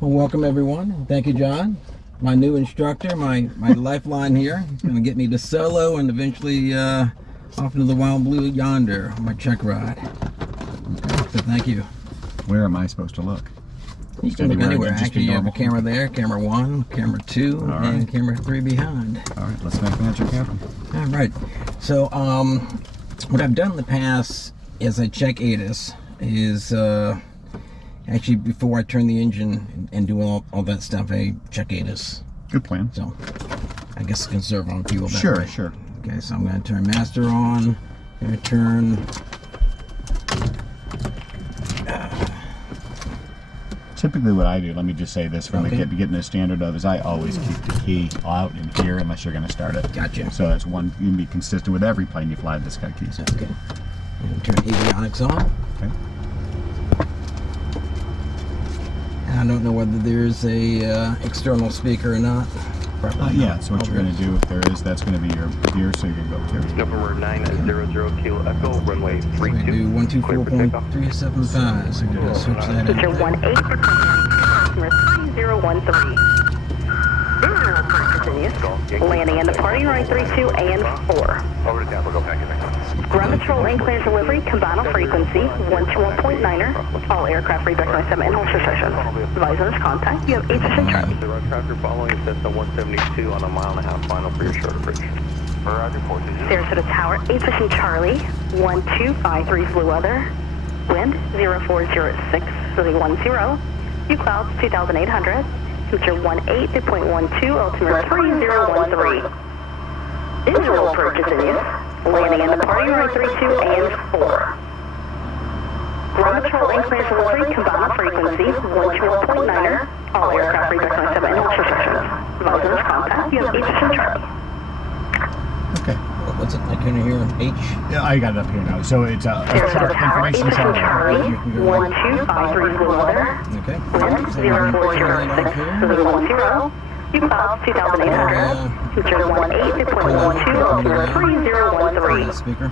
Well, welcome everyone. Thank you, John. My new instructor, my lifeline here. He's going to get me to solo and eventually off into the wild blue yonder on my check ride. Okay, so thank you. Where am I supposed to look? You can look anywhere. Actually, you have a camera there, camera 1, camera 2, and camera 3 behind. All right, let's make magic happen. All right. So, what I've done in the past is I check ATIS is actually before I turn the engine and do all that stuff, I check ATIS. Good plan. So, I guess conserve on fuel that way. Sure. Okay, so I'm going to turn master on. I'm going to turn. Typically what I do, let me just say this from the getting the standard of, is I always keep the key out in here unless you're going to start it. Gotcha. So that's one, you can be consistent with every plane you fly that's got keys. Okay. And turn avionics on. Okay. I don't know whether there's a external speaker or not. Yeah, so what you're going to do, if there is, that's going to be your gear, so you're going to go to November 900 Kilo Echo, runway 32. So we do 124.375, so we're going to switch that Picture in. 18 for 3013. Visual purchase landing and departing runway 32 and 4. Over to Tampa, go pack it back. Ground control and clearance delivery, combine on frequency 121.9er. All aircraft read back 97 and hold session. Advisors contact. You have 8% charge. The run traffic following Cessna 172 on a 1.5 mile final for your shorter bridge. Roger, 420. Sarasota Tower, 8% Charlie, 1253 blue weather. Wind 0406, 310. View clouds 2800. Temperature 18.12, altimeter 3013. Visual purchase in use. Landing and departing runway 32 and 4. Ground control and clearance delivery, combine on frequency 121.9er. All aircraft read back 97 and hold session. Advisors contact. You have 8% charge. Okay. What's it? I couldn't hear an H. Yeah, I got it up here now. So it's Sarasota Tower, information 8% Charlie, chart. 1253 blue weather. Okay. Wind 0406, 310. View clouds 2800. Temperature 18.12, altimeter 3013. Speaker.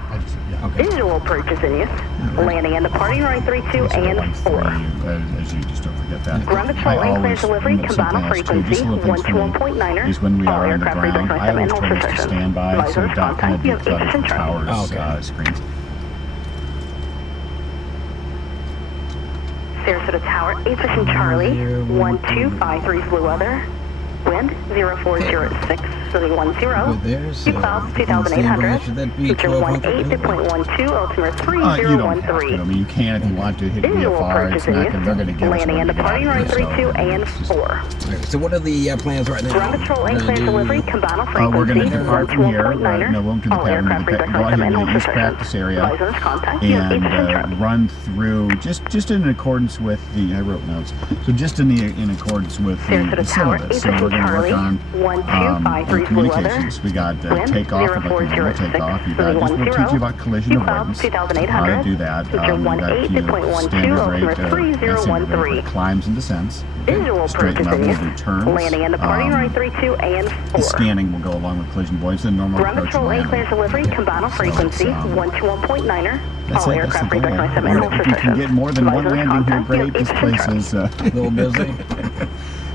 Okay. Visual purchase in use. Landing and departing runway 32 and 4. As you just don't forget that. Ground control and clearance delivery, combine on frequency 121.9er. Is when we All are on the aircraft read ground, back I 97 and always hold try to session. stand by, so Advisors document contact. You have the 8% charge. tower's screens. Sarasota Tower, 8% Charlie, 1253 blue weather. Wind 0406, 310. View clouds 2800. Temperature 18.12, altimeter You don't have to. 3013. I mean, you can if you want to hit Visual VFR. purchase It's in not use. gonna, they're going to give us Landing and departing runway 32 and 4. Alright, so what are the plans right now? Ground control and clearance delivery, combine on We're going frequency to depart from here. 121.9er. No, we'll to the All aircraft read back go out 97 here and to hold the East session. practice area Advisors contact. You have 8% and charge. run through just in accordance with the. I wrote notes. So just in accordance with the Sarasota Tower, syllabus. So 8% we're going to work Charlie, on 1253 blue weather. communications. We got Wind takeoff, and like normal 0406, takeoff. You got just we'll teach you about collision View clouds avoidance, 2800. how to do that. Temperature We got standard 18.12, rate, altimeter standard 3013. rate climbs and descents. Visual Straight purchase level in use. will do turns. Landing and departing runway 32 and 4. The scanning will go along with collision avoidance and normal Ground approach control and landing. clearance delivery, combine on frequency 121.9er. That's All it. aircraft That's the read back goal. 97 and hold If you can get more than one Advisors landing here, contact. You have great. This 8% place charge. is. A little busy.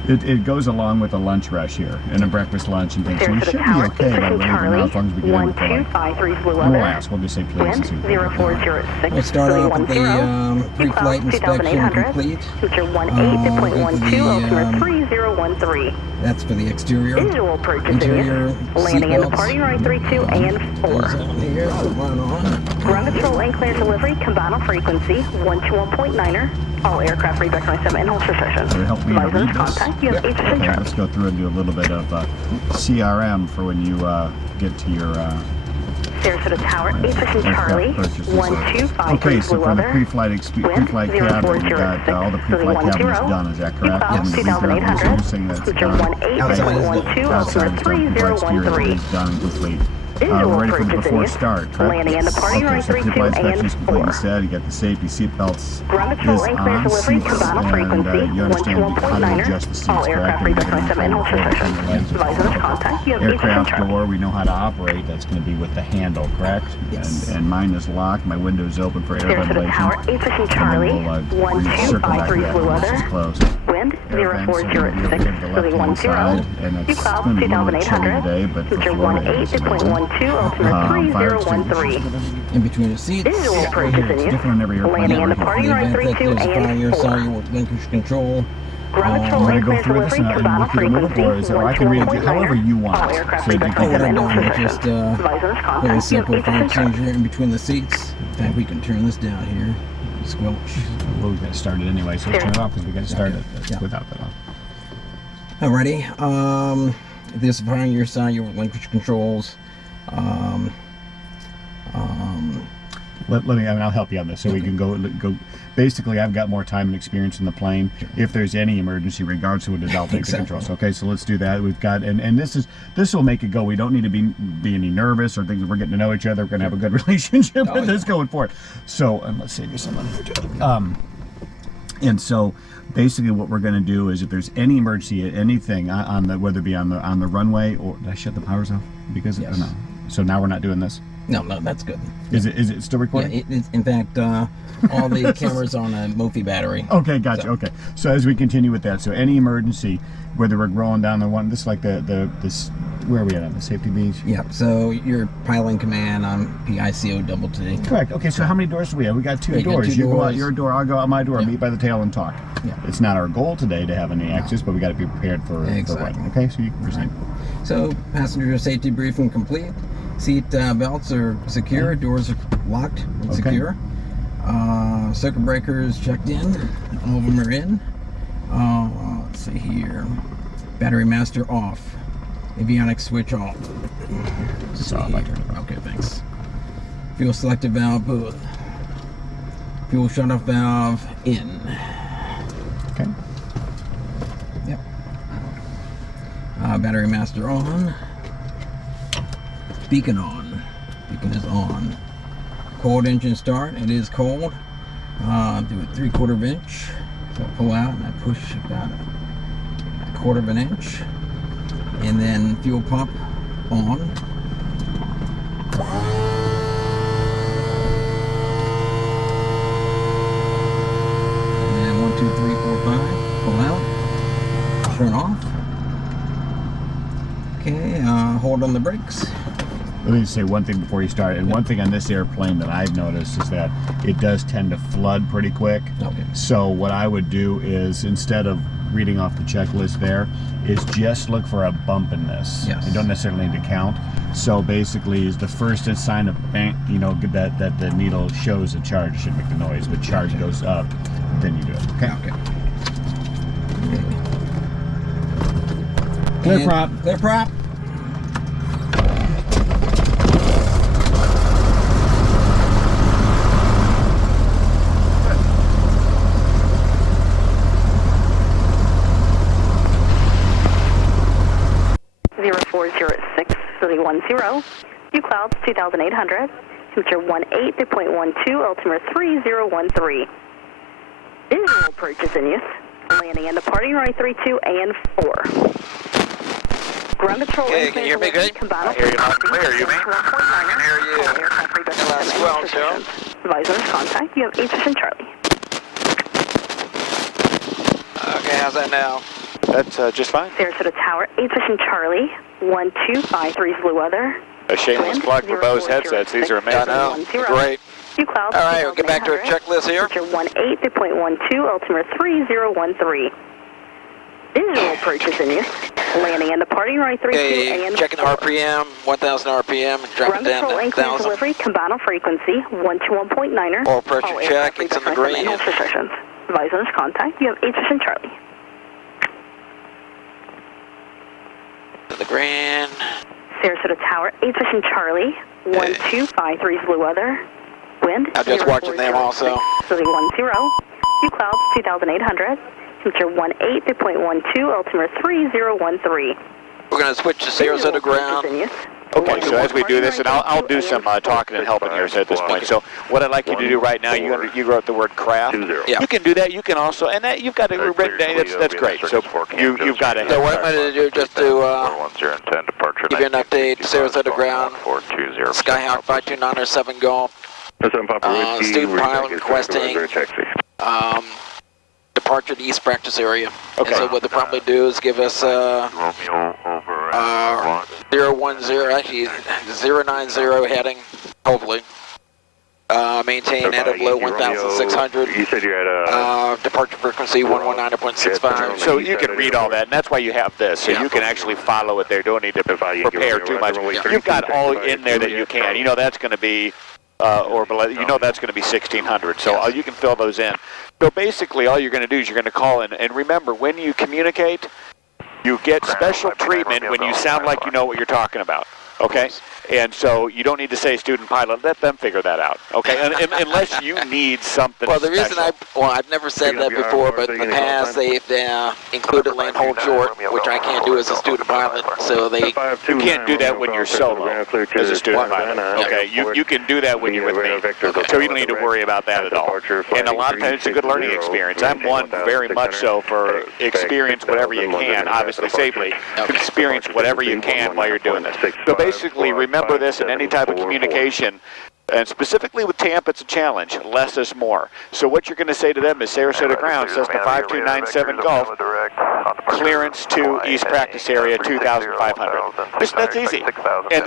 It goes along with a lunch rush here and a breakfast lunch and things. So we Sarasota should be Tower, okay by 8% waiting now Charlie, as long as we get in for like. 1253 blue We'll weather. ask. We'll just say please. Wind and see if we can do it. 0406, We'll start off with the 310. pre-flight inspection complete. Temperature with 18.12, the, altimeter 3013. That's for the exterior. Visual purchase in Interior use. Landing and seatbelts. departing runway 32 and Goes 4. on here. Run on. Ground control and clearance delivery, combine on frequency 121.9er. All aircraft read back 97 and hold session. Would it help me to Advisors read this? contact. You have 8% Okay, charge. let's go through and do a little bit of CRM for when you get to your. Sarasota Tower, 8% Charlie, 1253 Okay, so blue for the weather. pre-flight Wind pre-flight cabin, we got all the pre-flight cabinets done. Is that correct? Clouds Yes. 2800. Saying that's Temperature done. 18.12, Outside altimeter is done. Exterior 3013. is done and complete. Visual Ready for the purchase in before use. start, correct? Landing and departing runway Okay, so 32 pre-flight inspection is and complete 4. instead. You got the safety seatbelts Ground control is and clearance on delivery, seats, combine on and frequency you understand how to 121.9er. adjust the seats, All correct? aircraft read back 97 and hold session. Advisors contact. You have 8% Aircraft charge. door, we know how to operate. That's going to be with the handle, correct? Yes. And mine is locked. My window is open for air Sarasota ventilation. Tower, 8% Charlie, And then we'll, recircle back to 1253 that blue when this weather. is closed. Wind air vents are 0406, to the left-hand side, and View it's clouds going to be a little bit chilly 2800. today, but for Temperature Florida, it's 18.12, altimeter fire 3013. In between the seats. Visual approaches in It's use. different on every airplane. Landing and Right departing here. right In the event that 32 there's a fire on your and 4. side, you will relinquish control. Ground control I'm going to go increase through this delivery, and combined look through the frequency, board, so I can read it however you want. All aircraft So you frequencies can Oh, what have I'm endless doing is position. just Advisors really contact. simple. You have Fire 8% charge. extinguisher in between the seats. In fact, we can turn this down here. Squelch. Well, we got started anyway, so let's turn it off because we got started Yeah. without that on. Alrighty. If there's a fire on your side, you will relinquish controls. Let me, I'll help you on this so we can go. Basically, I've got more time and experience in the plane. If there's any emergency, regardless of what it is, I'll take the controls. Okay, so let's do that. We've got, and this will make it go. We don't need to be any nervous or things. We're getting to know each other. We're going to have a good relationship with this going forward. So, let's save you some money here, too. And so, basically, what we're going to do is, if there's any emergency, anything on the, whether it be on the runway, or did I shut the powers off? Because Yes. no. So now we're not doing this. No, that's good. Is it still Yeah, recording? it's, in fact, all the cameras on a Mophie battery. Okay, gotcha. So- Okay, so as we continue with that, so any emergency, whether we're rolling down the one, this is like this, where are we at on the safety beach? Yeah, so you're piling command on PICO double T. Correct. Okay, so how many doors do we have? We got two Yeah, you got doors. two You go out doors. your door, I'll go out my door. Yeah. Meet by the tail and talk. Yeah. It's not our goal today to have any access, but we got to be prepared for Exactly. what. Okay, so you can proceed. So passenger safety briefing complete. Seat belts are secure. Doors are locked and Okay. secure. Circuit breakers checked in. All of them are in. Let's see here. Battery master off. Avionics switch off. It's off. I turned it off. Okay, thanks. Fuel selective valve both. Fuel shutoff valve in. Okay. Yep. Battery master on. Beacon on. Beacon is on. Cold engine start. It is cold. Do it 3/4 inch. So I pull out and I push about a 1/4 inch. And then fuel pump on. And then 1, 2, 3, 4, 5. Pull out. Turn off. Okay, hold on the brakes. Let me just say one thing before you start. And one thing on this airplane that I've noticed is that it does tend to flood pretty quick. Okay. So what I would do is, instead of reading off the checklist there, is just look for a bump in this. Yes. You don't necessarily need to count. So basically, is the first sign of bang, you know, that the needle shows a charge. It should make the noise, but charge goes up, then you do it. Okay. Okay. Clear And prop. Clear prop. View clouds 2,800. Temperature 18.12, altimeter 3013. Visual approaches in use. Landing and departing runway 32 and 4. Ground control. Okay, can you hear me good? I hear you loud and clear. You mean? I can hear you. That's well, Joe. Advisors contact. You have 8% Charlie. Okay, how's that now? That's just fine. Sarasota Tower, 8% Charlie. 1253 Blue Weather. A shameless plug for Bose headsets. These are I amazing. know. Great. Few clouds. All right, we'll get back to our 2,800. checklist here. Temperature 18.12, altimeter 3013. Visual approaches in use. Landing and departing runway 32 Okay, and checking the 4. RPM, 1,000 RPM, and drop it Ground down control to increase 1,000. delivery, combined frequency 121.9er. Oil pressure All check, aircraft it's in the request green. maintenance restrictions. Advisors contact. You have 8% Charlie. The green. Sarasota Tower, 8% Charlie. 1253 Blue Weather. Wind. I'm just watching them also. 10. Few clouds 2,800. Temperature 18.12, altimeter 3013. We're going to switch to Sarasota Ground. Okay, so as we do this, and I'll do some talking and helping here at this point. So what I'd like you to do right now, you wrote the word craft. Yeah. You can do that. You can also, and that you've got it written down. That's great. So you've got it. So what I'm going to do, just to give you an update, Sarasota Ground, Skyhawk 52907 Golf, student pilot requesting departure to East Practice Area. Okay. And so what they'll probably do is give us 010, actually 090 heading, hopefully. Maintain at or below 1,600. You said you're at a... departure frequency 119.65. So you can read all that, and that's why you have this, so you can actually follow it there. Don't need to prepare too much. You've got all in there that you can. You know that's going to be, or below, you know that's going to be 1,600, so you can fill those in. So basically all you're going to do is you're going to call in, and remember, when you communicate, you get special treatment when you sound like you know what you're talking about. Okay, and so you don't need to say student pilot. Let them figure that out. Okay, and unless you need something. Well, the reason I've never said that before, but in the past they've included land hold short, which I can't do as a student pilot. So you can't do that when you're solo as a student pilot. Okay, you can do that when you're with me. So you don't need to worry about that at all. And a lot of times it's a good learning experience. I'm one very much so for experience whatever you can, obviously safely. Experience whatever you can while you're doing this. So basically, remember this in any type of communication, and specifically with Tampa, it's a challenge. Less is more. So what you're going to say to them is Sarasota Ground, Cessna 5297 Golf, clearance to East Practice Area 2,500. That's easy. And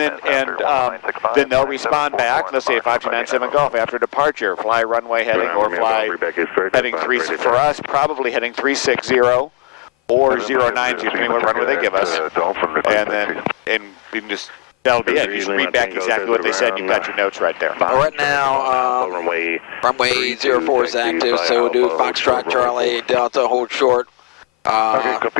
then they'll respond back. Let's say 5297 Golf after departure, fly runway heading or fly heading 3 for us, probably heading 360 or 090, depending what runway they give us. And you can just. That'll be it. You just read back exactly what they said. You've got your notes right there. Right now, runway 04 is active, so do Foxtrot, Charlie, Delta, hold short. Active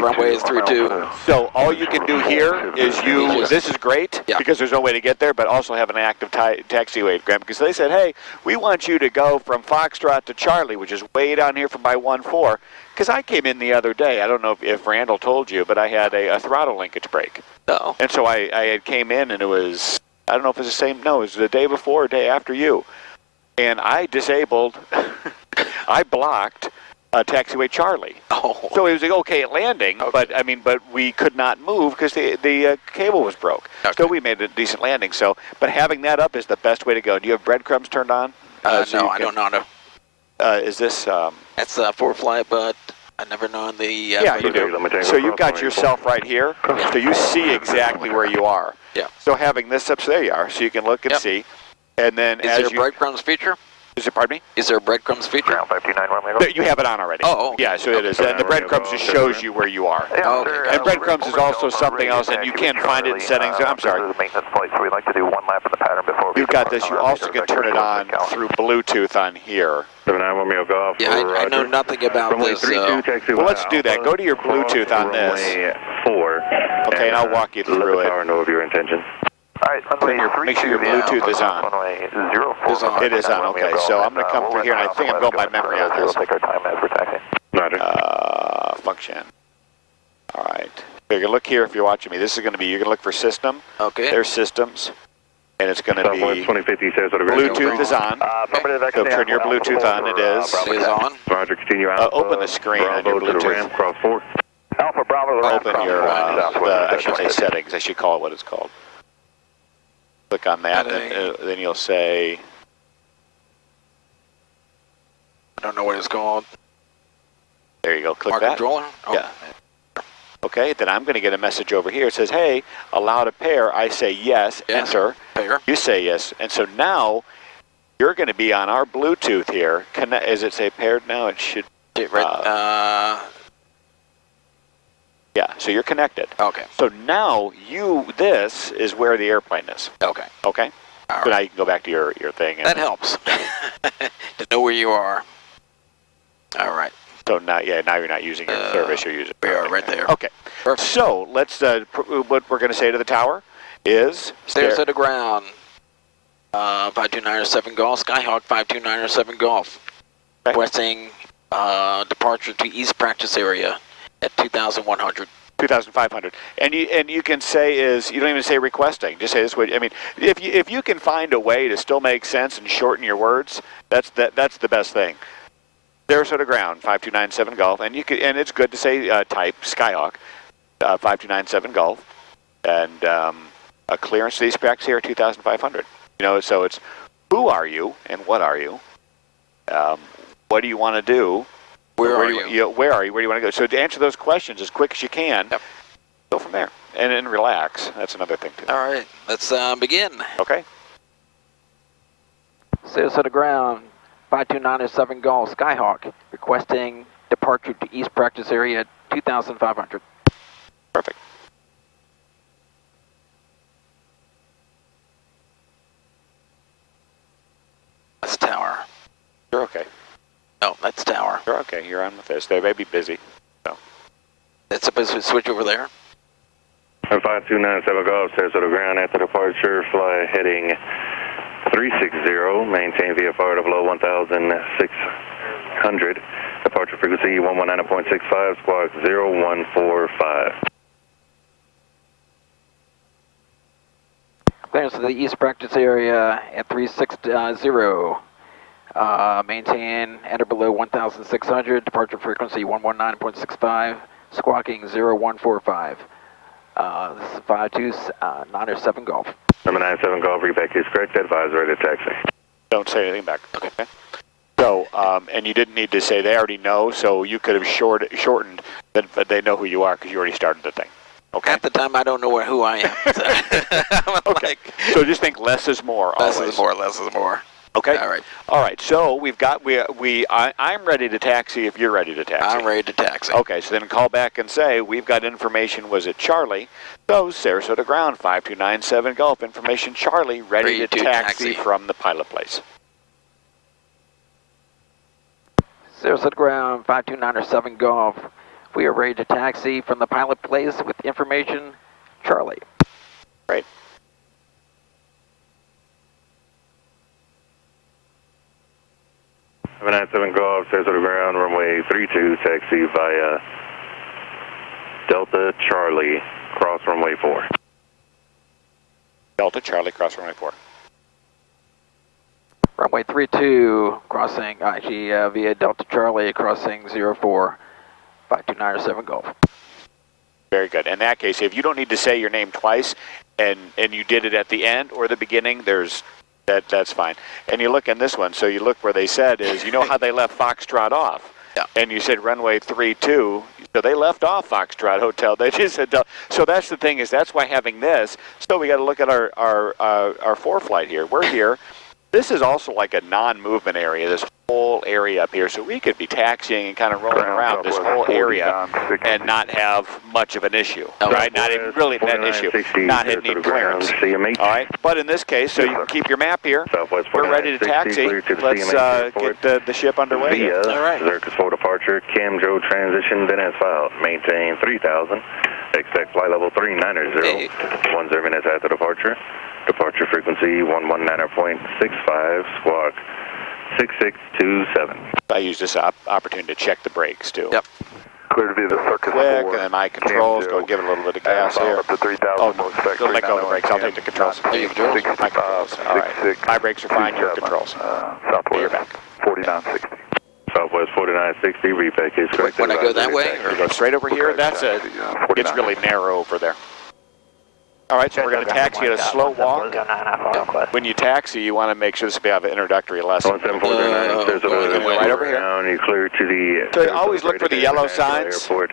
runway is 32. So all you can do here is this is great because there's no way to get there, but also have an active taxiway, Graham, because they said, hey, we want you to go from Foxtrot to Charlie, which is way down here from my 14, because I came in the other day. I don't know if Randall told you, but I had a throttle linkage break. No. And so I had came in, and it was, I don't know if it was the same, no, it was the day before or day after you. And I disabled, I blocked taxiway Charlie. Oh. So it was okay at landing, but we could not move because the cable was broke. Okay. So we made a decent landing. So, but having that up is the best way to go. Do you have breadcrumbs turned on? No, I don't know. Is this? That's for flight, but I never know the. Yeah, you do. So you've got yourself right here. So you see exactly where you are. Yeah. So having this up, so there you are. So you can look and see, and then is there a breadcrumbs feature? Is it, pardon me? Is there a breadcrumbs feature? You have it on already. Oh, okay. Yeah, so it is. And the breadcrumbs just shows you where you are. Oh, okay. And breadcrumbs is also something else, and you can find it in settings. I'm sorry. You've got this. You also can turn it on through Bluetooth on here. Yeah, I know nothing about this. Well, let's do that. Go to your Bluetooth on this. Okay, and I'll walk you through it. All right, make sure your Bluetooth is on. It is on, okay. So I'm going to come through here, and I think I'm going by memory on this. Function. All right. You can look here if you're watching me. This is going to be, you're going to look for system. Okay. There's systems. And it's going to be, Bluetooth is on. So turn your Bluetooth on, it is. It is on. Open the screen on your Bluetooth. Alpha Bravo. Open your, I should say settings. I should call it what it's called. Click on that, and then you'll say... I don't know what it's called. There you go, click Our that. Controller? Oh. Yeah. Okay, then I'm going to get a message over here. It says, hey, allow to pair. I say yes, enter. Pair. You say yes. And so now you're going to be on our Bluetooth here. Does it say paired now? It should... Yeah, so you're connected. Okay. So now this is where the airplane is. Okay. Okay? All so right. now you can go back to your thing. That helps. To know where you are. All right. So now you're not using your service, you're using... We are right there. Okay. Perfect. So let's, what we're going to say to the tower is... Sarasota Ground, 5297 Golf, Skyhawk 5297 Golf. Okay. Requesting departure to East Practice Area at 2,100. 2,500. And you can say you don't even say requesting, just say this way. I mean, if you can find a way to still make sense and shorten your words, that's the best thing. Sarasota Ground, 5297 Golf, and it's good to say type Skyhawk, 5297 Golf, and a clearance to these specs here, 2,500. So it's who are you and what are you? What do you want to do? Where are you? Where are you? Where do you want to go? So to answer those questions as quick as you can, go from there. And then relax. That's another thing, too. All right, let's begin. Okay. Sarasota Ground, 5297 Golf, Skyhawk, requesting departure to East Practice Area 2500. Perfect. That's Tower. You're okay. No, that's Tower. You're okay. You're on with this. They may be busy. So. It's supposed to switch over there. 5297 Golf, Sarasota Ground at the departure, fly heading 360, maintain VFR to below 1,600, departure frequency 119.65, squawk 0145. Clearance to the East Practice Area at 360, maintain, enter below 1,600, departure frequency 119.65, squawking 0145. This is 5297 Golf. Number 97 Golf, reback is correct, advise ready to taxi. Don't say anything back. Okay. So, and you didn't need to say they already know, so you could have shortened, but they know who you are because you already started the thing. Okay. At the time, I don't know who I am. Okay. So just think less is more. Less is more. Less is more. Okay. All right. All right. So we've got I'm ready to taxi if you're ready to taxi. I'm ready to taxi. Okay. So then call back and say we've got information. Was it Charlie? So Sarasota Ground 5297 Golf information. Charlie ready to taxi from the pilot place. Sarasota Ground 5297 Golf. We are ready to taxi from the pilot place with information. Charlie. Great. Number 97 Golf, Sarasota Ground, runway 32, taxi via Delta Charlie, cross runway 4. Delta Charlie, cross runway 4. Runway 32, crossing, via Delta Charlie, crossing 04, 5297 Golf. Very good. In that case, if you don't need to say your name twice, and you did it at the end or the beginning, that's fine. And you look in this one, so you look where they said is, you know how they left Foxtrot off? Yeah. And you said runway 32, so they left off Foxtrot Hotel. They just said, so that's the thing is, that's why having this, so we got to look at our flight here. We're here. This is also like a non-movement area, this whole area up here, so we could be taxiing and kind of rolling around this whole area and not have much of an issue, right? Not even really an issue, not hitting clearance. All right, but in this case, so you can keep your map here. We're ready to taxi. Let's get the ship underway here. All right. Circus for departure, Camjo transition, then as filed. Maintain 3000, expect flight level 390, 10 minutes after departure. Departure frequency 119.65, squawk 6627. I use this opportunity to check the brakes too. Yep. Clear to be the Circus quick, 4. and then my controls, go give it a little bit of gas here. Up to 3000, Oh, don't let go of the brakes, I'll take the controls. There you go. My controls. All right. My brakes are fine, your controls. Southwest You're back. 4960. Southwest 4960, repack is correct. When I go that way? We go straight over here, that's it. It's really narrow over there. All right, so we're going to taxi at a slow walk. When you taxi, you want to make sure this will be an introductory lesson. 17409, right over here. You clear to the... So always look for the yellow signs. Airport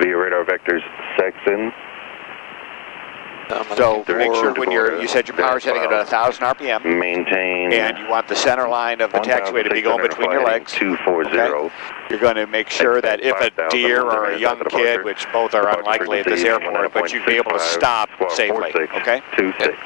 via radar vectors section. So make sure when you said your power's heading at 1,000 RPM. Maintain. And you want the center line of the taxiway to be going between your legs. 240. Okay? You're going to make sure that if a deer or a young kid, which both are unlikely at this airport, but you'd be able to stop safely. Okay? 26.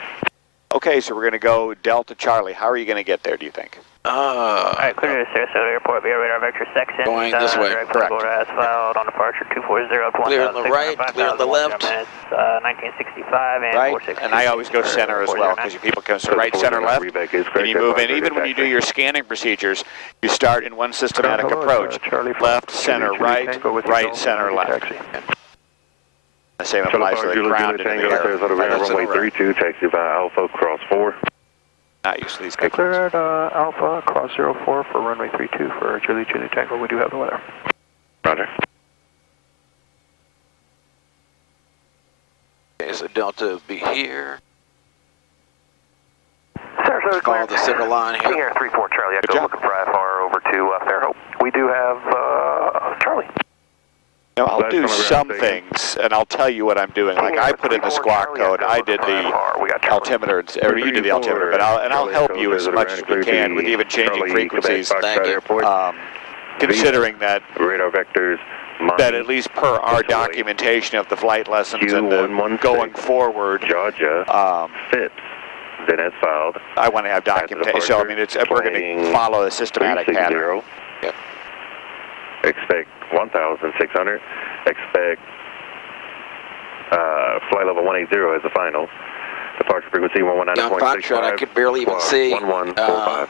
Okay, so we're going to go Delta Charlie. How are you going to get there, do you think? Alright, clear to Sarasota Airport via radar vector section. Going this way. Correct. As filed on departure 240 Clear on the right, clear on the left. 1965 and Right, 460. and I always go center as well, because people can so right, center, left, and you move in. Even when you do your scanning procedures, you start in one systematic approach. Left, center, right, right, center, left. The same applies to the ground and the air. Runway 32, taxi via Alpha, cross 4. Not used to these Okay, guys. clear at Alpha, cross 04 for runway 32 for Julie Tango. We do have the weather. Roger. Okay, so Delta will be here. Sarasota Follow the center line here. Here, 34 Charlie Good Echo, job. looking for IFR over to Fairhope. We do have Charlie. Now, I'll do some things, and I'll tell you what I'm doing. Like I put in the squawk code, I did the altimeter, or you did the altimeter, but I'll help you as much as we can with even changing frequencies. Considering that radar vectors, that at least per our documentation of the flight lessons and the going forward, Georgia, FIPS, then it's filed. I want to have documentation. So I mean, we're going to follow a systematic pattern. Yep. Expect 1,600. Expect flight level 180 as the final. Departure frequency 119.65. I could barely even see. 1145.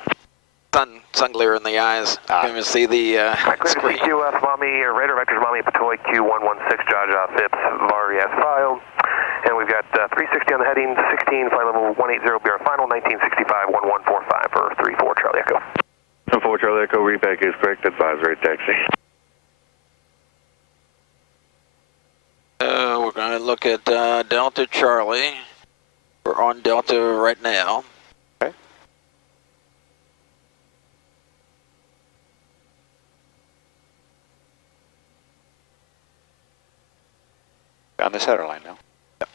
Sun glare in the eyes. I can't even see the screen. QF Mommy, or radar vectors Mommy, Patoy Q116, Jaja, FIPS, VARI as filed. And we've got 360 on the heading, 16, flight level 180, be our final, 1965, 1145 for 34 Charlie Echo. 4 Charlie Echo, repack is correct, advisory taxi. We're going to look at Delta Charlie. We're on Delta right now. Okay. On the center line now. Yep.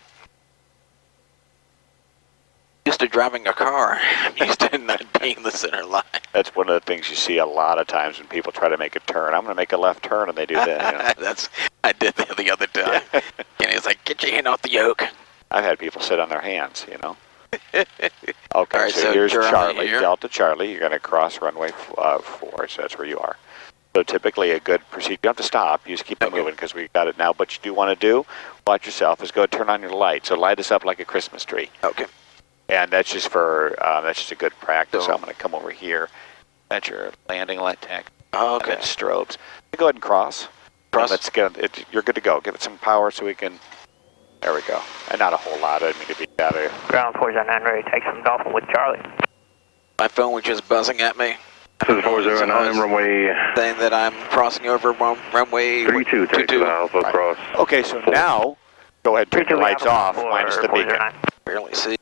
Used to driving a car. I'm used to not being the center line. That's one of the things you see a lot of times when people try to make a turn. I'm going to make a left turn, and they do that. You know? I did that the other time. And he's like, get your hand off the yoke. I've had people sit on their hands, you know. Okay, right, so here's Charlie, here. Delta Charlie. You're going to cross runway 4, so that's where you are. So typically a good procedure, you don't have to stop, you just keep it moving because we got it now. What you do want to do, watch yourself, is go turn on your light. So light us up like a Christmas tree. Okay. And that's just for, that's just a good practice. So I'm going to come over here, at your landing light tech. Okay. And strobes. Go ahead and cross. Cross. Let's get it, you're good to go. Give it some power so we can, there we go. And not a whole lot, I didn't mean to be out of here. Ground 409, ready to take some Dolphin with Charlie. My phone was just buzzing at me. This is 409, runway. Saying that I'm crossing over runway 32, take the Alpha cross. Okay, so now, go ahead and turn your lights off, minus the beacon. Barely see.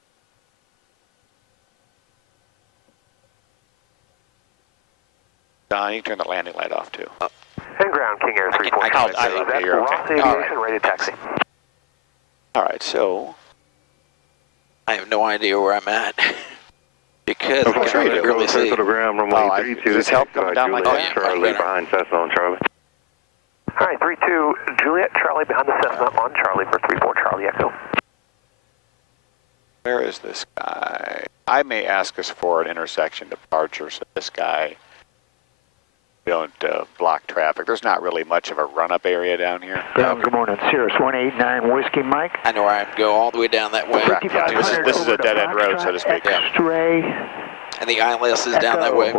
You can turn the landing light off too. And ground, King Air 347. Okay, you're okay. Ross Aviation, ready to taxi. All right, so I have no idea where I'm at. Because I sure you can't do. really see. To the ground, runway 32. Does this help coming down like that? Charlie behind Cessna on Charlie. All right, 32, Juliet Charlie behind the Cessna on Charlie for 34 Charlie Echo. Where is this guy? I may ask us for an intersection departure, so this guy don't block traffic. There's not really much of a run-up area down here. Ground, good morning. Cirrus 189 Whiskey Mike. I know where I go all the way down that way. Correct. Yeah, this is a dead-end road, so to speak. X-ray. And the ILS is down that way.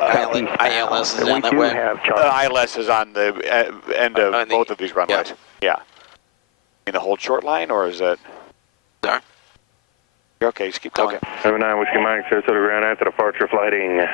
ILS is down that way. ILS is on the end of both of these runways. Yeah. In the hold short line, or is that? Sorry. You're okay, just keep going. Okay. 79 Whiskey Mike, Sarasota Ground after departure, flighting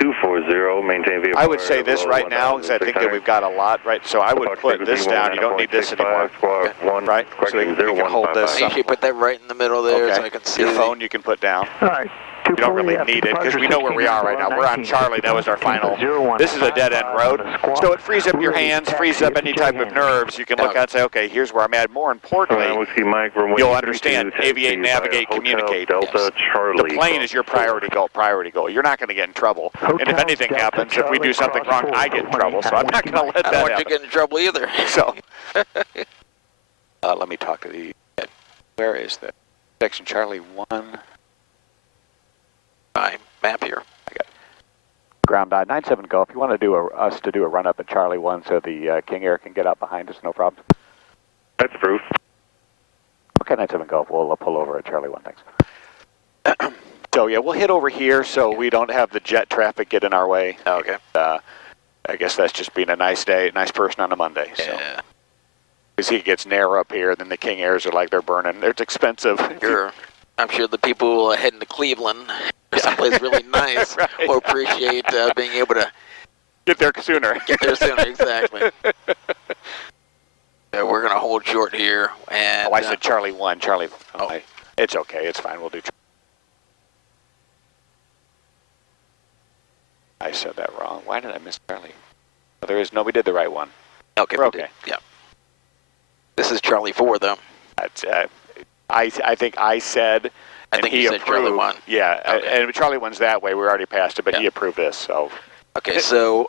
240, maintain VFR. I would say this right now, because I think that we've got a lot, right? So I would put this down. You don't need this anymore. Right? So you can hold this. I usually put that right in the middle there so I can see your phone you can put down. All right. You don't really need it because we know where we are right now. We're on Charlie. That was our final. This is a dead-end road. So it frees up your hands, frees up any type of nerves. You can look out and say, okay, here's where I'm at. More importantly, you'll understand, aviate, navigate, communicate. The plane is your priority goal. You're not going to get in trouble. And if anything happens, if we do something wrong, I get in trouble. So I'm not going to let that happen. I don't want you to get in trouble either. So let me talk to the, where is the section Charlie 1? My map here. I got it. Ground 97 go. If you want to do us to do a run up at Charlie 1 so the King Air can get out behind us, no problem. That's proof. Okay, 97 go. We'll pull over at Charlie 1. Thanks. So yeah, we'll hit over here so we don't have the jet traffic get in our way. Okay. I guess that's just being a nice day, nice person on a Monday. So. Yeah. Because he gets narrow up here, then the King Airs are like they're burning. It's expensive. I'm sure the people heading to Cleveland, or someplace really nice, will appreciate being able to get there sooner. Exactly. We're going to hold short here. And, I said Charlie 1. Charlie. It's okay. It's fine. We'll do. I said that wrong. Why did I miss Charlie? There is no, we did the right one. Okay, We're we okay. did. Yeah. This is Charlie 4, though. That's, I think I said, I and think he you said approved. Charlie 1. Yeah, Okay. and Charlie 1's that way. We already passed it, but Yeah. he approved this, so. Okay, so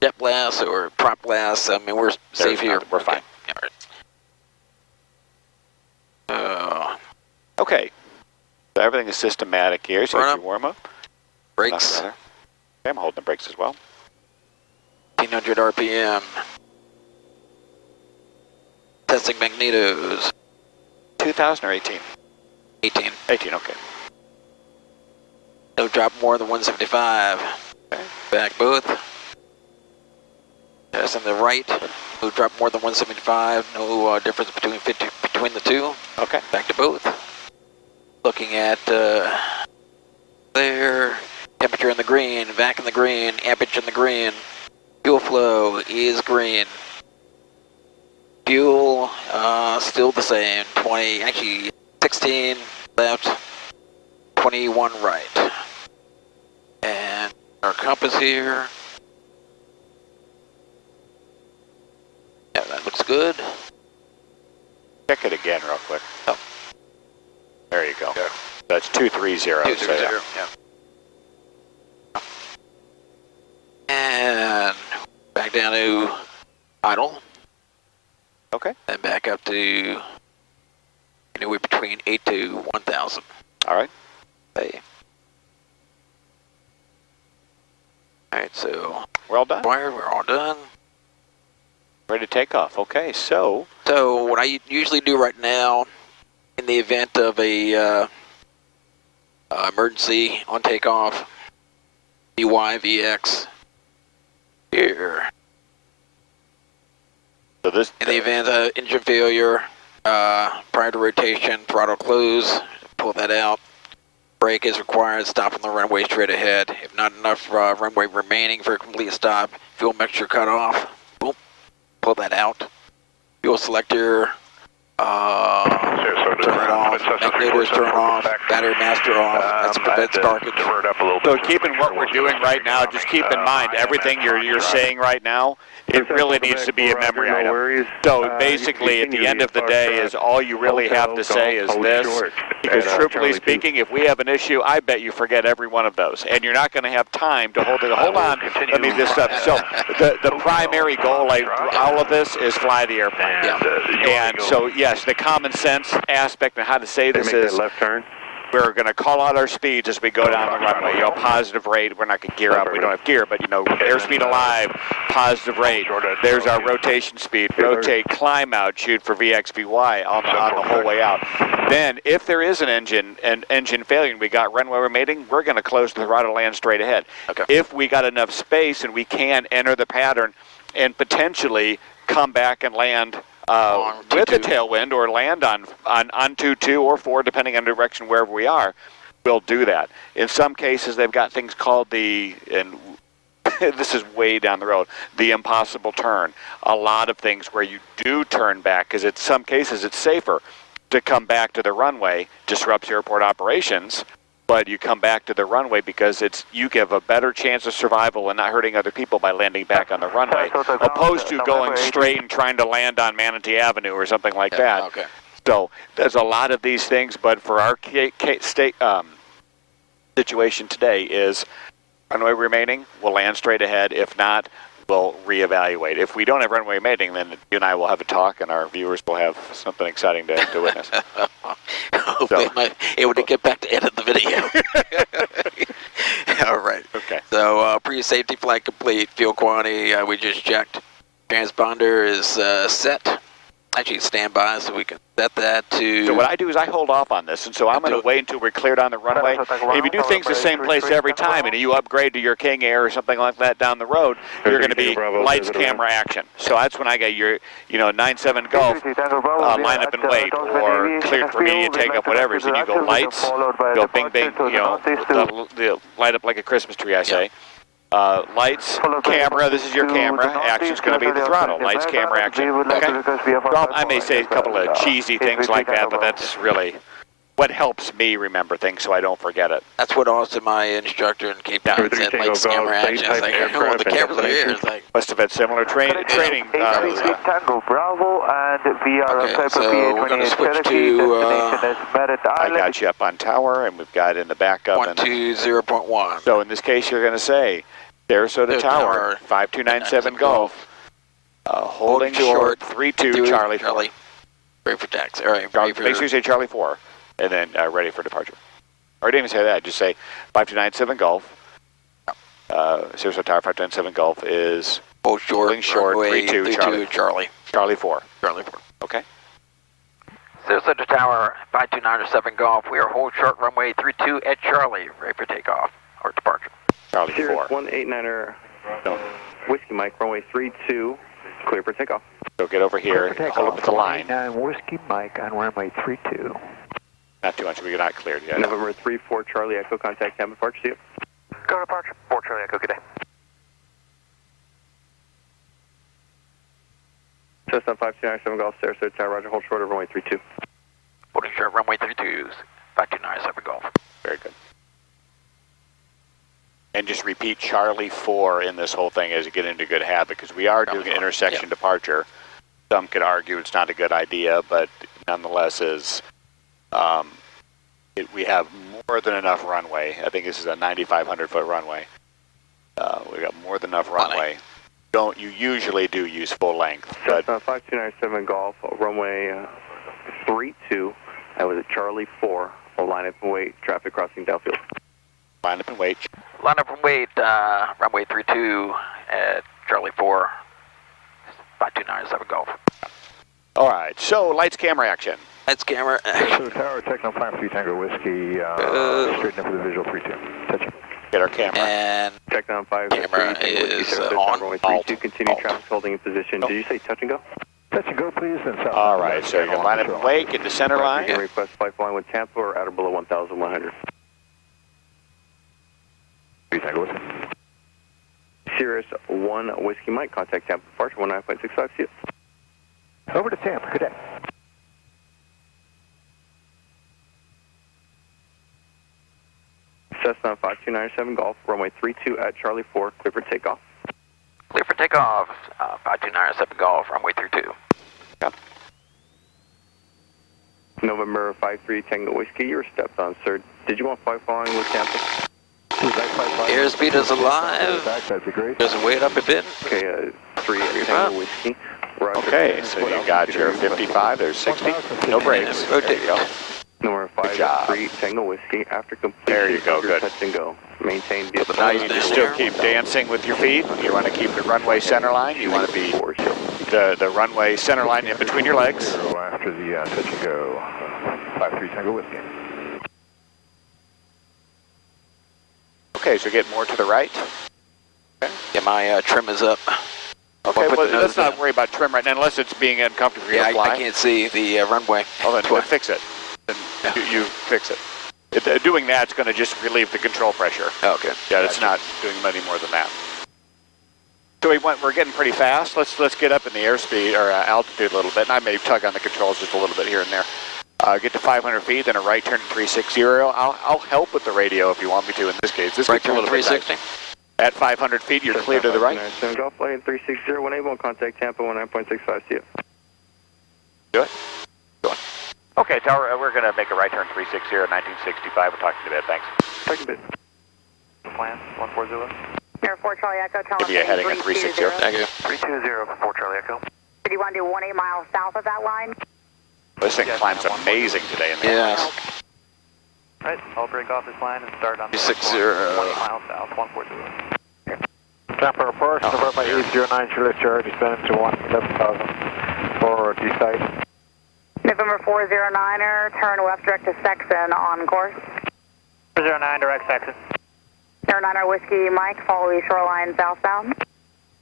jet blast or prop blast, I mean, we're safe here. We're fine. Okay. All right. Okay. So everything is systematic here. So Run you up. warm up. Brakes, Okay, I'm holding the brakes as well. 1500 RPM. Testing magnetos. 2000 or 18? 18. 18, okay. No drop more than 175. Okay. Back both. Testing the right. No drop more than 175. No difference between the two. Okay. Back to both. Looking at there. Temperature in the green. Vac in the green. Ampage in the green. Fuel flow is green. Fuel still the same. 20, actually 16 left, 21 right. And our compass here. Yeah, that looks good. Check it again real quick. Oh. There you go. That's 230. 230, yeah. And back down to idle. Okay. And back up to anywhere between 8 to 1,000. All right. Hey. All right, so We're all done. wired, we're all done. Ready to take off. Okay, so. So what I usually do right now, in the event of a emergency on takeoff, VY, VX, here. So this. In the event of engine failure, prior to rotation, throttle close, pull that out. Brake is required, stop on the runway straight ahead. If not enough runway remaining for a complete stop, fuel mixture cut off, boom, pull that out. Fuel selector, turn it off, magnetors turn off, battery master off, that's prevents sparkage. So keeping what we're doing right now, just keep in mind everything you're saying right now, it really needs to be a memory item. So basically at the end of the day is all you really have to say is this, because truthfully speaking, if we have an issue, I bet you forget every one of those, and you're not going to have time to hold it. Hold on, let me this up. So the primary goal, like all of this, is fly the airplane. And so yes, the common sense aspect and how to say this is left turn. we're going to call out our speeds as we go down the runway. You know, positive rate. We're not going to gear up. We don't have gear, but you know, airspeed alive, positive rate. There's our rotation speed. Rotate, climb out, shoot for VXVY on the whole way out. Then, if there is an engine failure and we got runway remaining, we're going to close the throttle, land straight ahead. Okay. If we got enough space and we can enter the pattern and potentially come back and land with the tailwind or land on 2-2 or 4, depending on the direction wherever we are, we'll do that. In some cases, they've got things called and this is way down the road, the impossible turn. A lot of things where you do turn back, because in some cases it's safer to come back to the runway, disrupts airport operations, but you come back to the runway because you give a better chance of survival and not hurting other people by landing back on the runway, opposed to going straight and trying to land on Manatee Avenue or something like that. Okay. So there's a lot of these things, but for our state situation today is runway remaining, we'll land straight ahead. If not, we'll reevaluate. If we don't have runway remaining, then you and I will have a talk, and our viewers will have something exciting to witness. Hopefully I might be able to get back to edit the video. All right. Okay. So pre-safety flight complete. Fuel quantity we just checked. Transponder is set. Actually, stand by so we can set that to... So what I do is I hold off on this, and so I'm going to wait until we're cleared on the runway. If you do things the same place every time, and you upgrade to your King Air or something like that down the road, you're going to be lights, camera, action. So that's when I get your, 9-7 Golf, line up and wait, or cleared for immediate takeoff, whatever. So you go lights, go bing, bing, the light up like a Christmas tree, I say. Lights, camera, this is your camera, action's going to be the throttle, lights, camera, action, okay? Well, I may say a couple of cheesy things like that, but that's really what helps me remember things so I don't forget it. That's what also my instructor in Cape Town said, like camera action. It's like, oh, the cameras are here. It's like, must have had similar training. Tango Bravo and VR okay, so we're going to switch to I got you up on tower, and we've got in the backup 120.1. So in this case, you're going to say Sarasota Tower, 5297 Golf, holding short 32 Charlie 4. Ready for taxi. All right. Make sure you say Charlie 4, and then ready for departure. Or I didn't even say that. Just say 5297 Golf. Sarasota Tower 5297 Golf is holding short 32 Charlie. Charlie 4. Charlie 4. Okay. Sarasota Tower 5297 Golf. We are hold short runway 32 at Charlie. Ready for takeoff or departure. Charlie 4. 189er Whiskey Mike, runway 32, clear for takeoff. So get over here, hold up at the line. 189 Whiskey Mike on runway 32. Not too much, we're not cleared yet. November 34 Charlie Echo, contact Tampa Departure, see you. Go departure. 4 Charlie Echo, good day. Cessna 5297 Golf, Sarasota Tower, roger, hold short of runway 32. Hold short runway 32, 5297 Golf. Very good. And just repeat Charlie 4 in this whole thing as you get into good habit, because we are doing an intersection departure. Some could argue it's not a good idea, but nonetheless is, we have more than enough runway. I think this is a 9,500 foot runway. We got more than enough runway. You usually do use full length, but 5297 Golf, runway 32. That was at Charlie 4. We'll line up and wait. Traffic crossing downfield. line up and wait. Line up and wait. Runway 32 at Charlie 4. 5297 Golf. All right. So lights, camera, action. Lights, camera. So Tower, Techno 53 Tango Whiskey, straighten up with the visual 32. Touch. Get our camera. And check down 5. Camera is on. Runway 32. Continue traffic holding in position. Did you say touch and go? Touch and go, please. And south. All right. So you can line up and wait. Get the center line. Request flight line with Tampa or at or below 1,100. Tango Whiskey. Sirius 1 Whiskey Mike. Contact Tampa Departure 19.65. See you. Over to Tampa. Good day. Cessna 5297 Golf, runway 32 at Charlie 4, clear for takeoff. Clear for takeoff. 5297 Golf, runway 32. Yep. November 53 Tango Whiskey, you're stepped on, sir. Did you want flight following with Tampa? Airspeed is alive. That'd be great. Doesn't wait up a bit. Okay, 3 Tango Whiskey. Roger. Okay, so you got your 55, there's 60. No brakes. There you go. Number 53 Tango Whiskey, after completion there you go, of your good. touch and go. Maintain vehicle. Now you can still keep dancing with your feet. You want to keep the runway center line. You want to be the runway center line in between your legs. After the touch and go, 53 Tango Whiskey. Okay, so get more to the right. Okay. Yeah, my trim is up. Okay, well, let's not worry about trim right now, unless it's being uncomfortable for you to fly. I can't see the runway. Well, then fix it. Then you fix it. Doing that's going to just relieve the control pressure. Okay. Yeah, it's not doing any more than that. So we're getting pretty fast. Let's get up in the airspeed or altitude a little bit, and I may tug on the controls just a little bit here and there. Get to 500 feet, then a right turn 360. I'll help with the radio if you want me to in this case. This right gets a little 360. bit at 500 feet, you're clear to the right. Golf flight 360, 181, contact Tampa 19.65, see you. Do it. Go on. Okay, Tower, we're going to make a right turn 360, 1965. We'll talk to you in a bit, thanks. Talk to you in a bit. Plan 140. Air 4 Charlie Echo, tell Give you a heading at 360. Thank you. 320 for 4 Charlie Echo. Do you want to do 18 miles south of that line? This thing climbs amazing today in the Yes. Right, I'll break off this line and start on 360. 20 miles south, 140. Tampa approach, November 809, Juliet Charlie, descend to 11,000 for D-site. November 409er, turn west direct to Sexton on course. 409 direct Sexton. 09er Whiskey Mike, follow the shoreline southbound.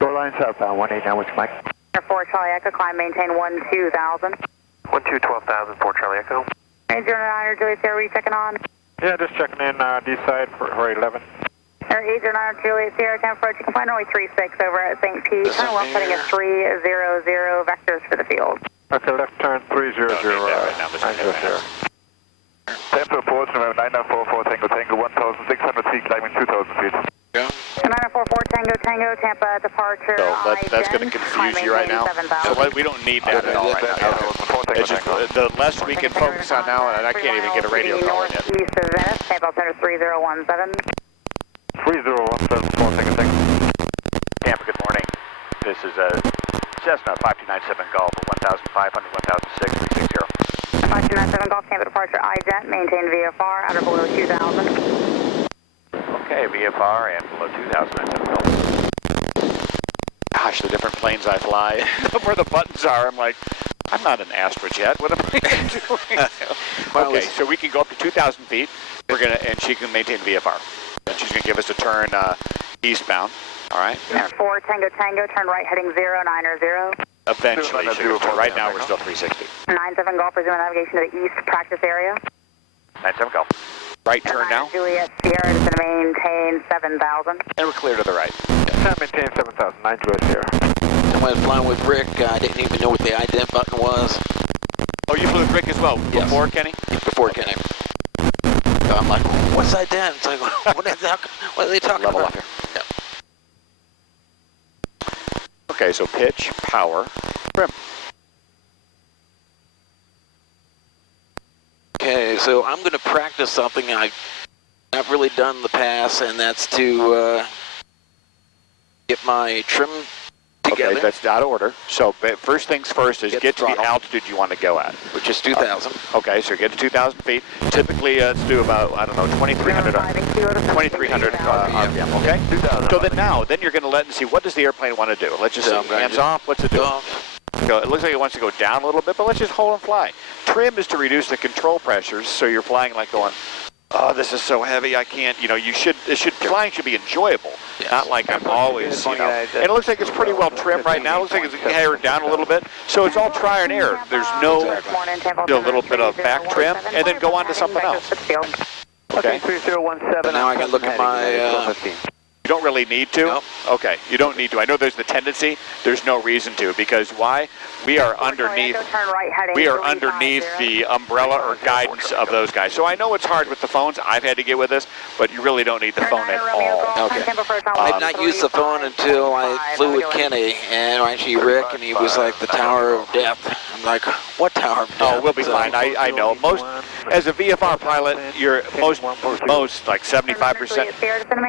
Shoreline southbound, 189 Whiskey Mike. Air 4 Charlie Echo, climb maintain 12,000. 12,000 for Charlie Echo. 809er Juliet Sierra, we checking on? Yeah, just checking in D-side for 11. Air 809er Juliet Sierra, time approach, you can find runway 36 over at St. Pete. Turn left heading at 300 vectors for the field. Okay, left turn 300, right now, Tempo approach, November 9944 Tango Tango 1,600 feet, climbing 2,000 feet. Go. 9944 Tango Tango, Tampa departure. So that's going to confuse you right now. So we don't need that at all right now. It's just the less we can focus on now, and I can't even get a radio calling yet. East of Venice, Tampa Center 3017. 3017, 4 Tango Tango. Tampa, good morning. This is Cessna 5297 Golf, 1,500, 1,006, 360. 5297 Golf, Tampa departure, ident, maintain VFR, outer below 2,000. Okay, VFR and below 2,000. Gosh, the different planes I fly, where the buttons are, I'm like, I'm not an Astrojet. What am I doing? Okay, so we can go up to 2,000 feet. We're gonna, and she can maintain VFR. And she's gonna give us a turn eastbound. All right. 4 Tango Tango, turn right heading 090. Eventually, she goes to, right now we're still 360. 97 Golf, resume navigation to the east practice area. 97 Golf. Right turn now. Juliet Sierra is going to maintain 7,000. And we're clear to the right. Maintain 7,000, 9 Juliet Sierra. Someone was flying with Rick. I didn't even know what the ident button was. Oh, you flew with Rick as well? Yes. Before Kenny? Before Kenny. So I'm like, what's ident? It's like, what are they talking Level about? up here. Yep. Okay, so pitch, power, trim. Okay, so I'm going to practice something I've not really done in the past, and that's to get my trim together. Okay, that's out of order. So first things first is get to the throttle. altitude you want to go at. Which is 2,000. Okay, so get to 2,000 feet. Typically, let's do about, I don't know, 2,300 RPM, okay? 2,000. So then you're going to let and see, what does the airplane want to do? Let's just So see, hands off, what's it do? So it looks like it wants to go down a little bit, but let's just hold and fly. Trim is to reduce the control pressures, so you're flying like going, oh, this is so heavy, I can't, flying should be enjoyable. Yes. Not like I'm always, and it looks like it's pretty well trimmed right now. It looks like it's hair down a little bit. So it's all try and error. There's no, do a little bit of back trim, and then go on to something else. Okay. 3017. Now I can look at my, You don't really need to? Nope. Okay, you don't need to. I know there's the tendency. There's no reason to, because why? We are underneath the umbrella or guidance of those guys. So I know it's hard with the phones. I've had to get with this, but you really don't need the phone at all. Okay. I've not used the phone until I flew with Kenny, and actually Rick, and he was like, the Tower of Death. I'm like, what Tower of Death? Oh, we'll be fine. I know. Most, as a VFR pilot, you're most like 75%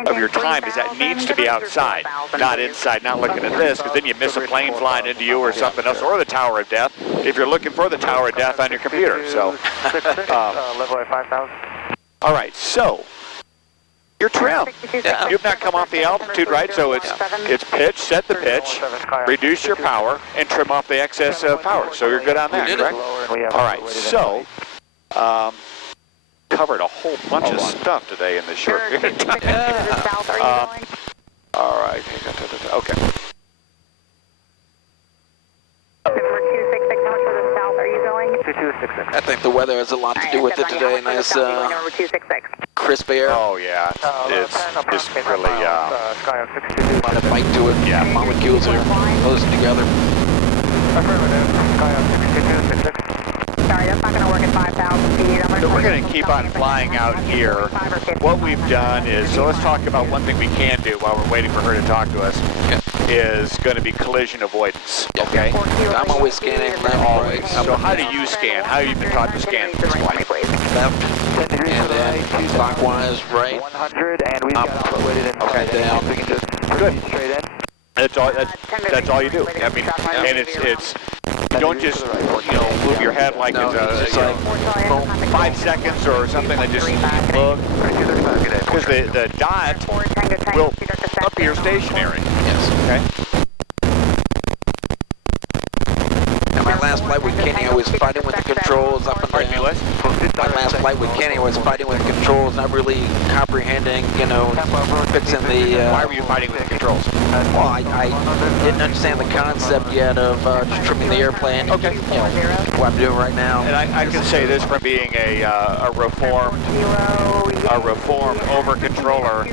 of your time is that needs to be outside, not inside, not looking at this, because then you miss a plane flying into you or something else, or the Tower of Death, if you're looking for the Tower of Death on your computer. So, level 5,000. all right, so you're trim. You've not come off the altitude, right? So it's pitch, set the pitch, reduce your power, and trim off the excess power. So you're good on that, correct? All right, so covered a whole bunch of stuff today in this short period of time. All right, okay. I think the weather has a lot to do with it today. Nice crisp air. Oh yeah, it's just really A bite to it. Yeah. Molecules are close together. Sorry, that's not going to work at 5,000 feet. So we're going to keep on flying out here. What we've done is, so let's talk about one thing we can do while we're waiting for her to talk to us, is going to be collision avoidance, okay? I'm always scanning left, Always. right. So how do you scan? How have you been taught to scan this flight? Left, and then clockwise, right, 100, and we've up, got weighted in okay, down. We can just Good. straight in. That's all you do. I mean, and it's you don't just move your head like No, it's it's like 5 seconds or something like just look, because the dot will appear stationary. Yes. Okay. Now my last flight with Kenny, I was fighting with the controls up and Pardon me, down. what? My last flight with Kenny, I was fighting with the controls, not really comprehending, fixing the... Why were you fighting with the controls? Well, I didn't understand the concept yet of just trimming the airplane. Okay. What I'm doing right now. And I can say this from being a reformed over controller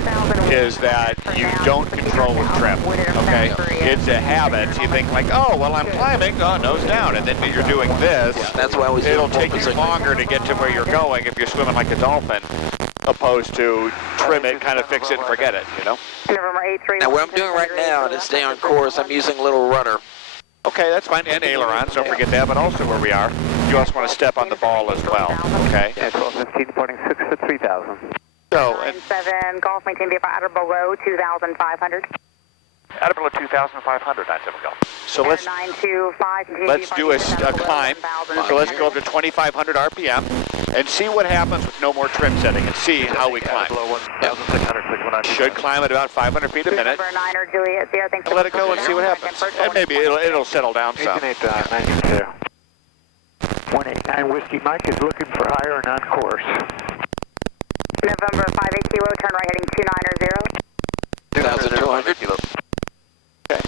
is that you don't control with trim, okay? It's a habit. You think like, oh, well, I'm climbing, nose down, and then you're doing this. Yeah, that's why I always it'll take you longer to get to where you're going if you're swimming like a dolphin, opposed to trim it, kind of fix it and forget it, you know? Now what I'm doing right now to stay on course, I'm using a little rudder. Okay, that's fine, and ailerons, don't forget that, but also where we are, you also want to step on the ball as well, okay? Yeah, 1215, departing 6 at 3,000. So, 97 Golf, maintain VFR at or below 2,500. at or below 2,500, 97 Golf. So let's 925, do a climb. So let's go up to 2,500 RPM and see what happens with no more trim setting and see how we climb. Should climb at about 500 feet a minute. Let it go and see what happens. And maybe it'll settle down some. 189 Whiskey Mike is looking for higher and on course. November 58 Kilo, turn right heading 290. 2,200. Okay.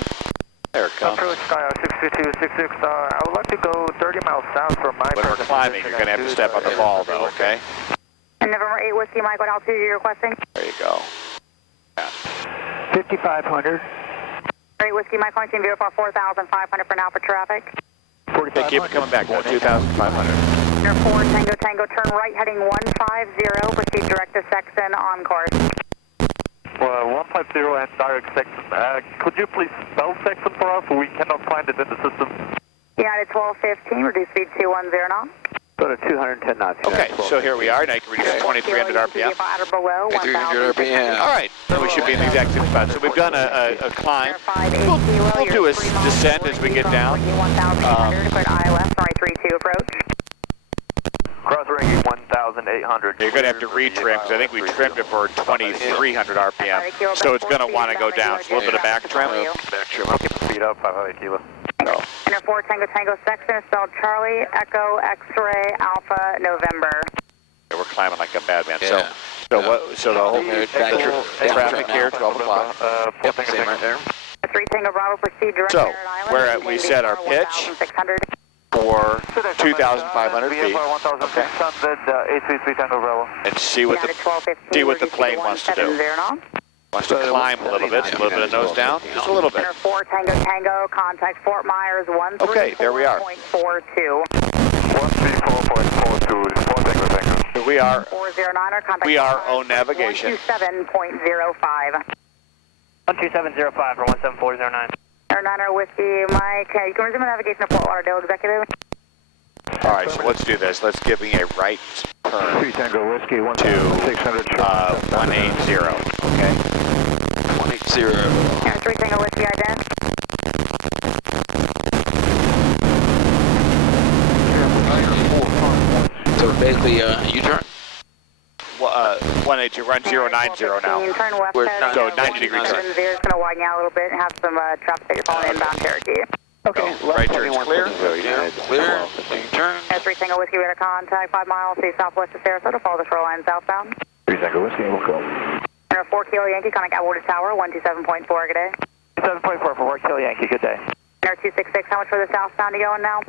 There it comes. Approach Sky 62266. I would like to go 30 miles south from my... When we're climbing, you're going to have to step on the ball, though, okay? And November 8 Whiskey Mike, what altitude are you requesting? There you go. 5,500. 8 Whiskey Mike, maintain VFR 4,500 for now for traffic. Okay, keep it coming back, though, 2,500. 4 Tango Tango, turn right heading 150, proceed direct to Sexton on course. 150 and direct Sexton. Could you please spell Sexton for us? We cannot find it in the system. United 1215, reduce speed 210 knots. Go to 210 knots. Okay, so here we are. Now you can reduce 2,300 RPM. 300 RPM. All right, so we should be in the exact same spot. So we've done a climb. We'll do a descent as we get down. ILS, right 32 approach. Cross ranking 1,800. You're going to have to retrim because I think we trimmed it for 2,300 RPM. So it's going to want to go down. It's a little bit of back trim. Back trim. I'll keep the speed up 500 kilo. No. Center 4 Tango Tango Sexton, spelled Charlie Echo X-Ray Alpha November. We're climbing like a madman. Yeah. So the whole traffic here, 12 o'clock. Yep, same right there. 3 Tango Bravo, proceed direct So, to Merritt Island. we're at, we set our pitch for 2,500 feet. Okay. And see what the plane wants to do. Wants to climb a little bit, a little bit of nose down, just a little bit. Center 4 Tango Tango, contact Fort Myers 134.42. Okay, there we are. 134.42. We are 409er, contact we are on navigation. 127.05. 12705 for 17409. Air 9er Whiskey Mike, you can resume navigation to Fort Lauderdale, Executive. All right, so let's do this. Let's give me a right turn 3 Tango Whiskey, to 1,600. 180, okay? 180. Air 3 Tango Whiskey, ident. So basically, U-turn? 180, run 090 now. Turn west, We're So 90 degree turn. It's going to widen out a little bit and have some traffic that you're following inbound Cherokee. Okay, right turn's clear. Clear. U-turn. Air 3 Tango Whiskey, radar contact 5 miles to southwest of Sarasota, follow the shoreline southbound. 3 Tango Whiskey, we'll go. Air 4 Kilo Yankee, contact Atwater Tower, 127.4, good day. 7.4 for 4 Kilo Yankee, good day. Air 266, how much for the southbound you going now?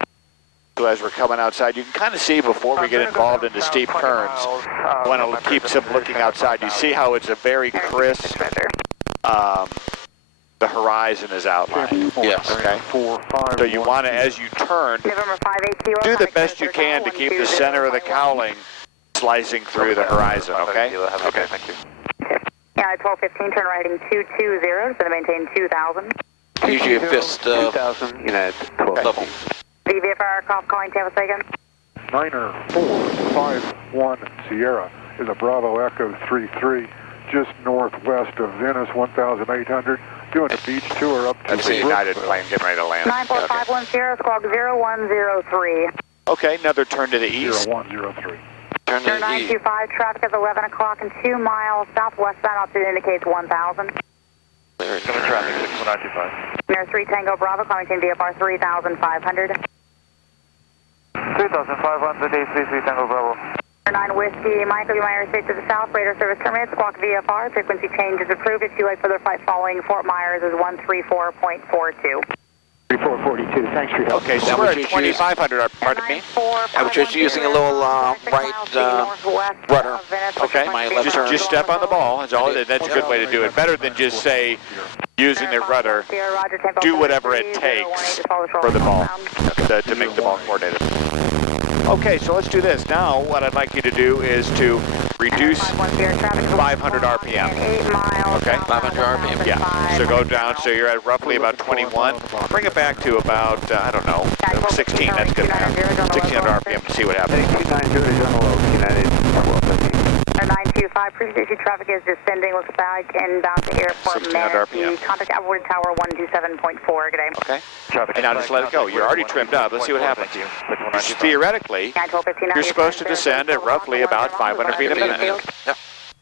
So as we're coming outside, you can kind of see before we get involved into steep turns, want to keep some looking outside. You see how it's a very crisp, the horizon is outlined. Yes. Okay. So you want to, as you turn, November 58 Kilo. do the best you can to keep the center of the cowling slicing through the horizon, okay? Okay, thank you. Yeah, 1215, turn right heading 220, so to maintain 2,000. Usually a fist 2,000, United 12. level. VFR aircraft calling Tampa Second. Niner 451 Sierra is a Bravo Echo 33, just northwest of Venice, 1,800. Doing a beach tour up to That's a United plane getting ready to land. 9451 Sierra, squawk 0103. Okay, another turn to the east. 0103. Turn to Air the east. 925, traffic is 11 o'clock and 2 miles southwestbound, altitude indicates 1,000. There it is. Traffic 6925. Air 3 Tango Bravo, calling team VFR 3,500. 3,500, A33 Tango Bravo. Air 9 Whiskey, Michael, you might airspace to the south, radar service terminated, squawk VFR, frequency change is approved. If you like further flight following Fort Myers is 134.42. 3442, thanks for your help. Okay, so we're at 2,500, pardon me. I was just using a little right rudder. Okay, My left turn. just step on the ball. That's all. That's a good way to do it. Better than just say, using the rudder, do whatever it takes for the ball to make the ball coordinated. Okay, so let's do this. Now, what I'd like you to do is to reduce 500 RPM. Okay? 500 RPM. Yeah. So go down, so you're at roughly about 21. Bring it back to about, I don't know, 16. That's good enough. 1600 RPM to see what happens. 925, pre-station traffic is descending, looks like inbound to airport 1600 Manatee. RPM. Contact Outboard Tower 127.4, good day. Okay. And now just let it go. You're already trimmed up. Let's see what happens. Theoretically, you're supposed to descend at roughly about 500 feet a minute. Yep.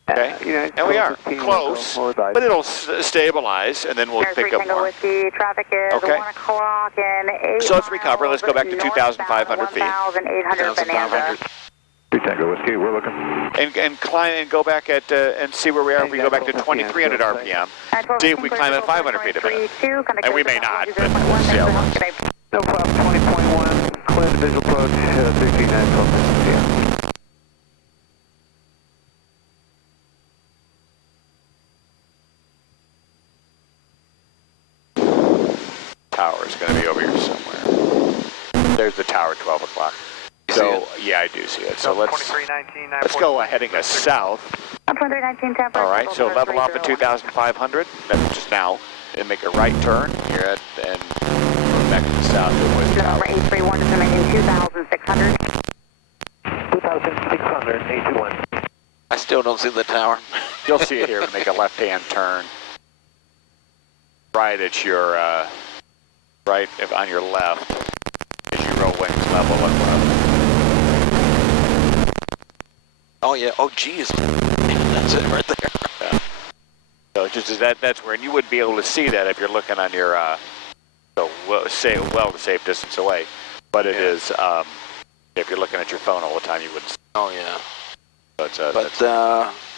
Okay, and we are close, but it'll stabilize, and then we'll pick up more. Traffic is Okay. 1 o'clock and 8 So let's recover. Let's go back to 2,500 feet. 1,800 Bonanza. 2 Tango Whiskey, we're looking. And climb and go back at and see where we are. If we go back to 2,300 RPM, see if we climb at 500 feet a minute. And we may not, but we'll see how it works. No problem, 20.1, clear the visual approach, 6912. Tower is going to be over here somewhere. There's the tower at 12 o'clock. So, yeah, I do see it. So let's go heading us south. All right, so level off at 2,500. That's just now. And make a right turn. You're at, and go back to the south. Number 831 is making 2,600. 2,600, 821. I still don't see the tower. You'll see it here. Make a left-hand turn. Right at your, right on your left. As you roll wings level and left. Oh yeah. Oh geez. That's it right there. Yeah. So just as that's where, and you wouldn't be able to see that if you're looking on your, so to safe distance away. But it is, if you're looking at your phone all the time, you wouldn't see. Oh yeah. So but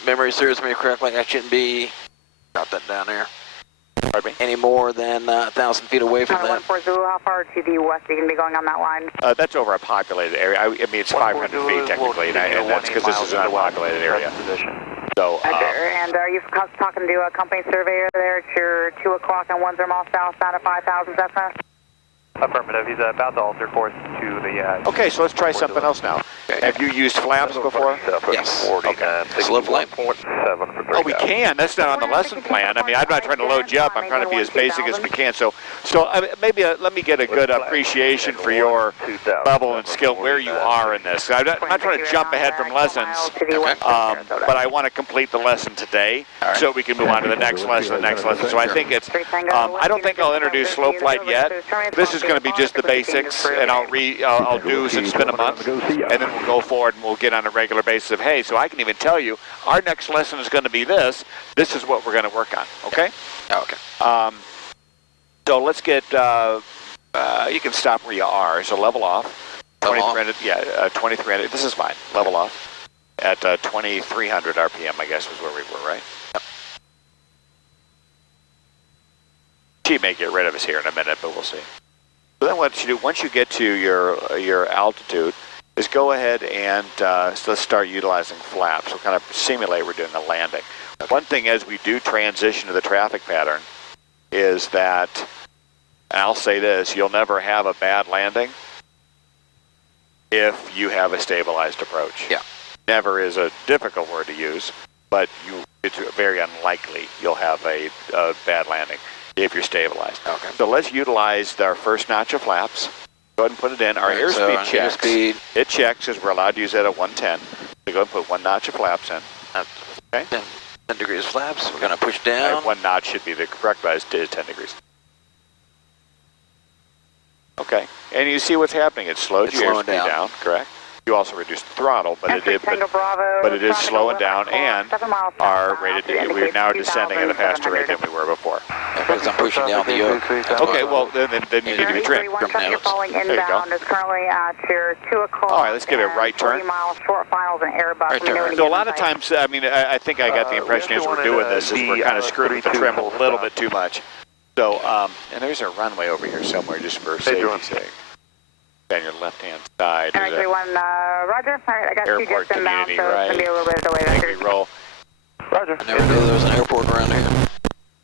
memory serves me correctly. I shouldn't be. Got that down there. Pardon me? Any more than 1,000 feet away from that. 140, how far to the west are you going to be going on that line? That's over a populated area. I mean, it's 500 feet technically, and that's because this is an unpopulated area. So, and are you talking to a company surveyor there at your 2 o'clock on 10 miles southbound at 5,000 Cessna? Affirmative. He's about to alter course to the... okay, so let's try something else now. Have you used flaps before? Yes. Okay. Slow flame. Oh, we can. That's not on the lesson plan. I mean, I'm not trying to load you up. I'm trying to be as basic as we can. So maybe let me get a good appreciation for your level and skill, where you are in this. I'm not trying to jump ahead from lessons, but I want to complete the lesson today so we can move on to the next lesson, So I think it's, I don't think I'll introduce slow flight yet. This is going to be just the basics, and I'll do since it's been a month, and then we'll go forward and we'll get on a regular basis of, hey, so I can even tell you, our next lesson is going to be this. This is what we're going to work on, okay? Okay. So let's get, you can stop where you are, so level off. 2300, yeah, 2300, this is fine, level off. At 2,300 RPM, I guess was where we were, right? Yep. She may get rid of us here in a minute, but we'll see. So then what you do, once you get to your altitude, is go ahead and let's start utilizing flaps. We'll kind of simulate we're doing a landing. One thing as we do transition to the traffic pattern is that, and I'll say this, you'll never have a bad landing if you have a stabilized approach. Yeah. Never is a difficult word to use, but it's very unlikely you'll have a bad landing if you're stabilized. Okay. So let's utilize our first notch of flaps. Go ahead and put it in. Our airspeed checks. It checks because we're allowed to use that at 110. So go ahead and put 1 notch of flaps in. Okay. 10 degrees flaps. We're going to push down. Right, 1 notch should be the correct size. Is 10 degrees. Okay. And you see what's happening. It slowed your airspeed down. Correct. You also reduced the throttle, but it is slowing down, and our rated. We're now descending at a faster rate than we were before. Because I'm pushing down the yoke. Okay, well then you need to be trimmed. There you go. All right, let's give it a right turn. Right turn. So a lot of times, I mean, I think I got the impression as we're doing this is we're kind of screwing with the trim a little bit too much. So, and there's a runway over here somewhere just for safety's sake. On your left-hand side. SRQ 1, Roger. All right, I got Airport 2 just inbound, community, so right. it's going to be a little bit of delay. I think we roll. Roger. I never knew there was an airport around here.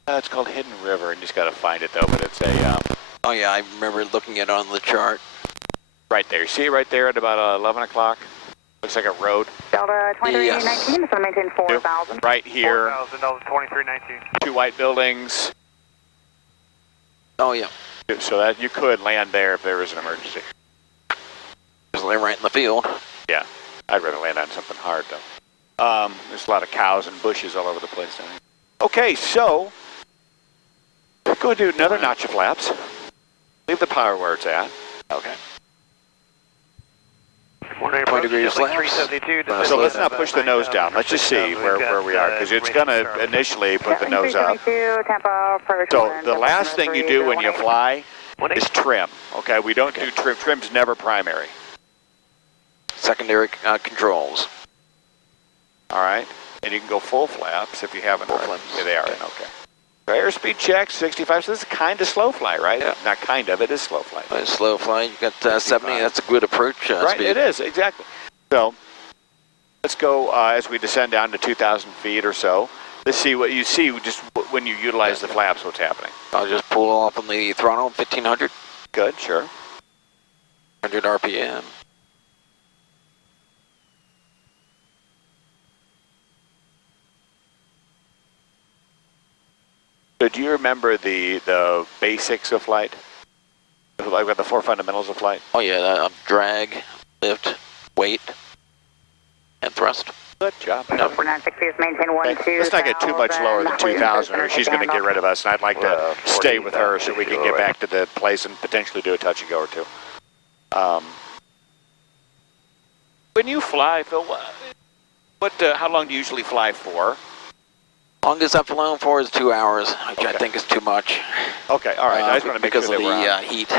It's called Hidden River, and you just got to find it though. But it's a Oh yeah, I remember looking at it on the chart. right there. See it right there at about 11 o'clock. Looks like a road. Delta 2319, Yes. it's going to maintain 4,000. Right here. 4,000, Delta 2319. 2 white buildings. Oh yeah, So that you could land there if there was an emergency. just lay right in the field. Yeah, I'd rather land on something hard though. There's a lot of cows and bushes all over the place down here. Okay, so go do another notch of flaps. Leave the power where it's at. Okay. 20 degrees flaps. 372. So let's not push the nose down. Let's just see where we are, because it's going to initially put the nose up. So the last thing you do when you fly is trim. Okay, we don't do trim. Trim's never primary. Secondary controls. All right, and you can go full flaps if you haven't. Full flaps. Yeah, they are. Okay. So airspeed check 65. So this is kind of slow fly, right? Yeah. Not kind of. It is slow flight. Slow flight. You got 70. That's a good approach Right. speed. It is exactly. So let's go as we descend down to 2,000 feet or so. Let's see what you see just when you utilize the flaps. What's happening? I'll just pull off on the throttle, 1500. Good. Sure. 100 RPM. So do you remember the basics of flight? Like what the 4 fundamentals of flight? Oh yeah, drag, lift, weight, and thrust. Good job. No. 496 is maintain 1, 2. Let's not get too much lower than 2,000 or she's going to get rid of us, and I'd like to stay with her so we can get back to the place and potentially do a touch and go or two. When you fly, Phil, how long do you usually fly for? Longest I've flown for is 2 hours, which I Okay. think is too much. Okay, all right. I just want to make because sure of that we're on. the heat.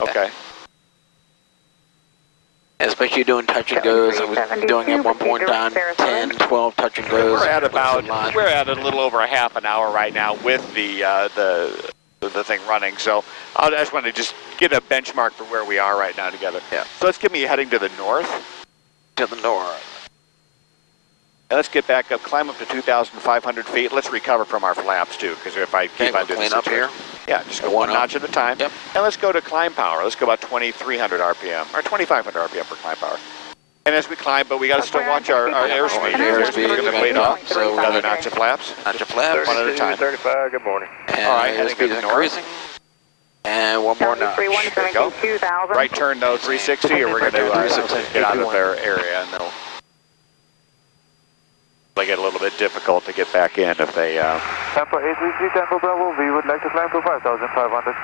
Okay. Especially doing touch and goes. I was doing at one point in time 10, 12 touch and goes. We're at a little over a half an hour right now with the thing running. So I just want to just get a benchmark for where we are right now together. Yeah. So let's give me heading to the north. To the north. And let's get back up, climb up to 2,500 feet. Let's recover from our flaps too, because if I keep on doing this, up here. Yeah, just go one notch at a time. Yep. And let's go to climb power. Let's go about 2,300 RPM, or 2,500 RPM for climb power. And as we climb, but we got to still watch our airspeed. Airspeed, We're going to wait off. So another notch of flaps. Notch of flaps. One at a time. 35, good morning. And All right, heading to airspeed the is north. increasing. And one more notch. There you go. Right turn though, 360, or we're going to get out of their area, and they'll get a little bit difficult to get back in if they. Tampa 833 Tango Bravo, we would like to climb to 5,500.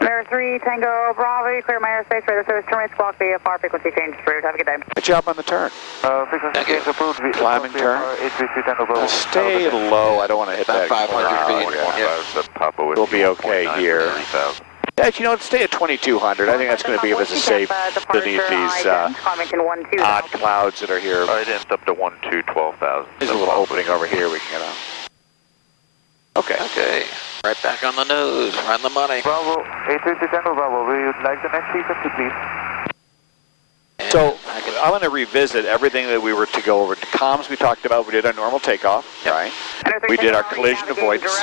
Mirror 3 Tango Bravo, clear my airspace, radar service, terminate squawk VFR, frequency change through. Have a good day. Good job on the turn. Frequency change approved. Climbing turn. 833 Tango Bravo. Stay low. I don't want to hit About that. 500 feet. We'll be okay here. Yeah, you know, stay at 2,200. I think that's going to give us a safe beneath these odd clouds that are here. It ends up to 12,000. There's a little opening over here we can get on. Okay. Okay. Right back on the nose, right on the money. Bravo, 833 Tango Bravo, we would like the next frequency, please. So I want to revisit everything that we were to go over. The comms we talked about, we did our normal takeoff, right? We did our collision avoidance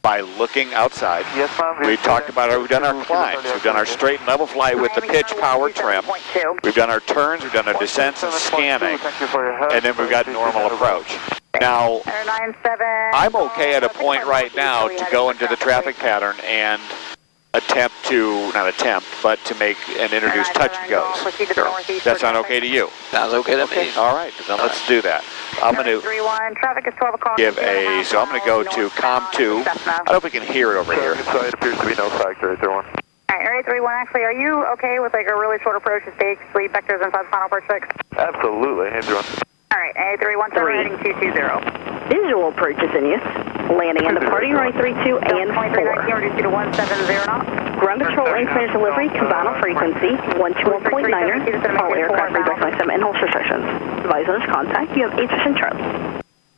by looking outside. Yes, ma'am. We talked about we've done our climbs. We've done our straight and level flight with the pitch power trim. We've done our turns, we've done our descents and scanning, and then we've got normal approach. Now, I'm okay at a point right now to go into the traffic pattern and attempt to, not attempt, but to make and introduce touch and goes. Sure. That sound okay to you? Sounds okay to me. All right, then let's do that. I'm going to give a, so I'm going to go to COM 2. I don't know if we can hear it over here. It appears to be no factor, 831. Alright, Area 31, actually, are you okay with like a really short approach to stay lead vectors inside final approach 6? Absolutely, 831. Alright, Area 31, turn heading 220. Visual approaches in use. Landing and departing runway 32 and 4. 2319, reduce you to 170 knots. Ground control incremented delivery, combined frequency, 121.9er. All aircraft redirect 97 and holster restrictions. Advise on contact, you have 8% Charlie.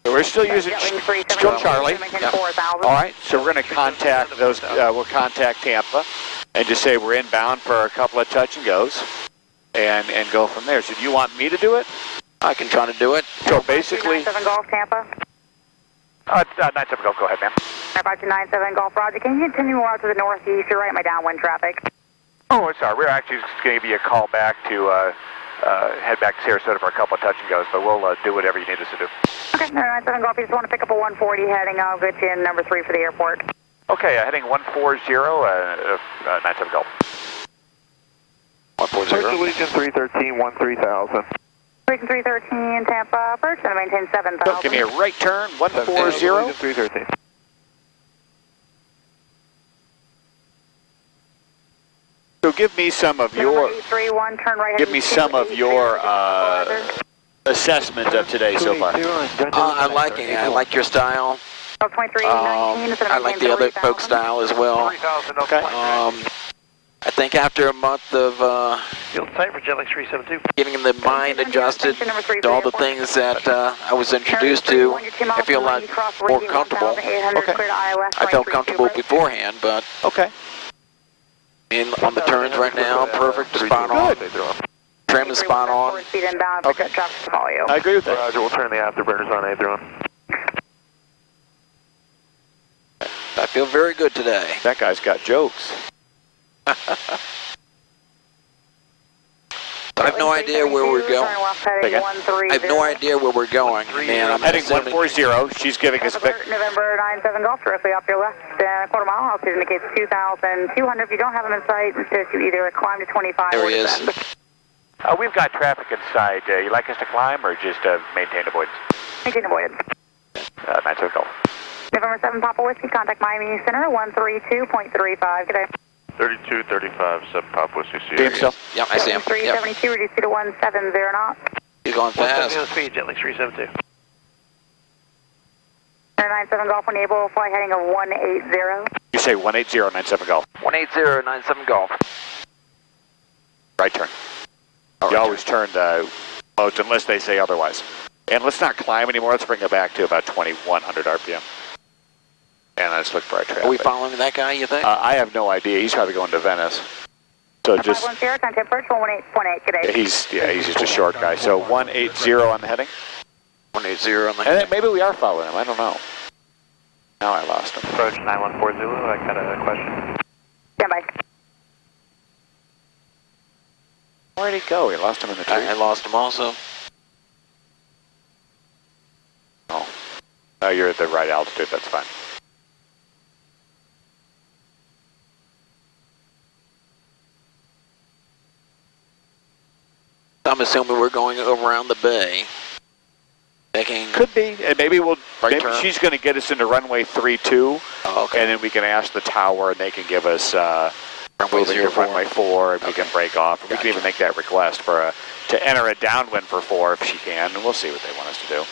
So We're still using still Charlie. Yeah. All right, so we're going to contact those. We'll contact Tampa and just say we're inbound for a couple of touch and goes, and go from there. So do you want me to do it? I can try to do it. So basically, 97 Golf, Tampa. 97 Golf. Go ahead, ma'am. Aircraft 97 Golf, Roger. Can you continue more out to the northeast? You're right in my downwind traffic. Oh, sorry. We're actually just going to give you a call back to head back to Sarasota for a couple of touch and goes, but we'll do whatever you need us to do. Okay, 97 Golf. You just want to pick up a 140 heading. I'll get you in number 3 for the airport. Okay, heading 140, 97 Golf. 140. Legion 313, 13,000. Legion 313, Tampa, approach, and maintain 7,000. Give me a right turn, 140. Legion 313. So give me some of your, 831, turn right. give me some of your assessment of today so far. I like it. I like your style. 2319, I like the other folks' style as well. Okay. I think after a month of Field type for Jetlex 372. getting the mind adjusted to all the things that I was introduced to, I feel a lot more comfortable. Okay. I felt comfortable beforehand, but Okay. on the turns right now, perfect, spot on. Trim is spot on. Okay. I agree with that. Roger, we'll turn the afterburners on, A-Drone. I feel very good today. That guy's got jokes. I have no idea where we're going. I have no idea where we're going. Man, I'm Heading assuming 140. She's giving us a pic. November 97 Golf, directly off your left, quarter mile. Altitude indicates 2,200. If you don't have them in sight, just you either climb to 25 there or he is. descend. We've got traffic inside. You like us to climb or just maintain avoidance? Maintain avoidance. 97 Golf. November 7 Papa Whiskey, contact Miami Center, 132.35. Good day. 3235, Sub Pop Whiskey See Sierra. himself? Yep, I see him. 372, reduce to 170 knots. He's going fast. Speed, Jetlex 372. 97 Golf, when able, fly heading of 180. You say 180, 97 Golf. 18097 Golf. Right turn. You always turn the modes unless they say otherwise. And let's not climb anymore. Let's bring it back to about 2,100 RPM. And let's look for our traffic. Are we following that guy, you think? I have no idea. He's probably going to Venice. So just... 510, contact approach 118.8. Good day. He's just a short guy. So 180 on the heading. 180 on the And then maybe we are following him. I don't know. Now I lost him. Approach 914 Zulu, I got a question. Stand by. Where'd he go? We lost him in the tree. I lost him also. Oh. No, you're at the right altitude. That's fine. I'm assuming we're going around the bay. Thinking Could be, and maybe we'll. Right maybe turn. she's going to get us into runway 32, okay. and then we can ask the tower, and they can give us Runway moving to 04. runway 4, and we can break off. And we can even make that request for to enter a downwind for 4 if she can, and we'll see what they want us to do.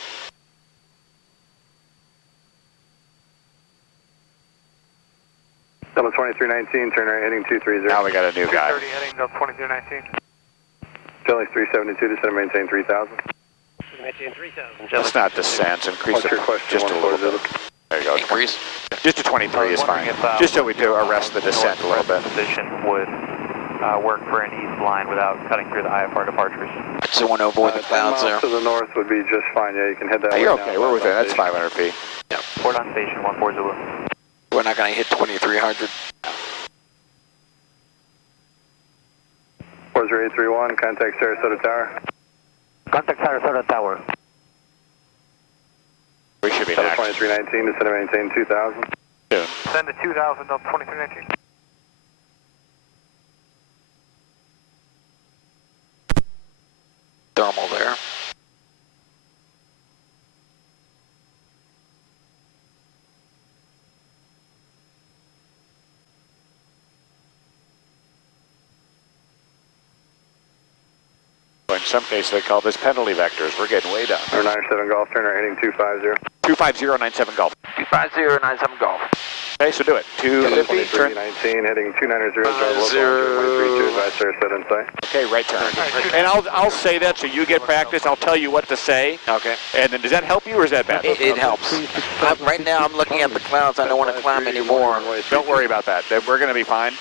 Double 2319, turn right heading 230. Now we got a new guy. 30 heading to 2319. Jetlex 372, descend and maintain 3000. Maintain 3000. Let's not descend, increase What's it your question? just a little bit. There you go. Increase. Just to 23 is fine. Just so we do arrest the descent a little bit. Position would work for an east line without cutting through the IFR departures. I just want to avoid the clouds there. To the north would be just fine. Yeah, you can head that way. You're now. okay. We're within. That's 500 feet. Port on station 14 Zulu. We're not going to hit 2300. 40831, contact Sarasota Tower. Contact Sarasota Tower. We should be Double next 2319, descend and maintain 2000. soon. Send to 2000 on 2319. Thermal there. In some cases, they call this penalty vectors. We're getting way down. 97 Golf, turn right heading 250. 250, 97 Golf. 25097 Golf. Okay, so do it. 250, turn. 19, heading 290, drive local, 132, advise Sarasota in sight. Okay, right turn. And I'll say that so you get practice. I'll tell you what to say. Okay. And then does that help you or is that bad? It helps. Right now I'm looking at the clouds. I don't want to climb anymore. Don't worry about that. We're going to be fine.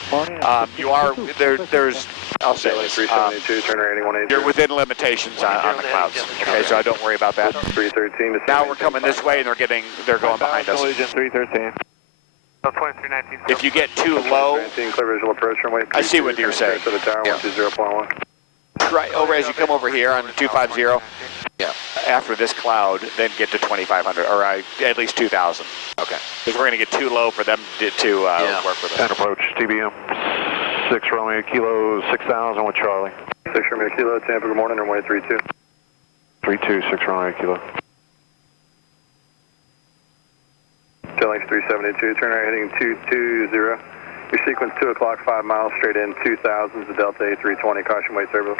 You are, there's, I'll say this. 372, turn right 180. You're within limitations on the clouds. Okay, so I don't worry about that. 313. Now we're coming this way and they're going behind us. 313. If you get too low, Clear visual approach runway. I see what you're saying. To the tower, Yeah. 120.1. Right over as you come over here on 250. Yeah. After this cloud, then get to 2,500 or at least 2,000. Okay. Because we're going to get too low for them to work with us. And approach TBM 6 runway kilo 6000 with Charlie. 6 runway kilo, Tampa, good morning, runway 32. 32 6 runway kilo. Tailings 372, turn right heading 220. Your sequence 2 o'clock, 5 miles, straight in 2000s, the Delta A320, caution weight turbo.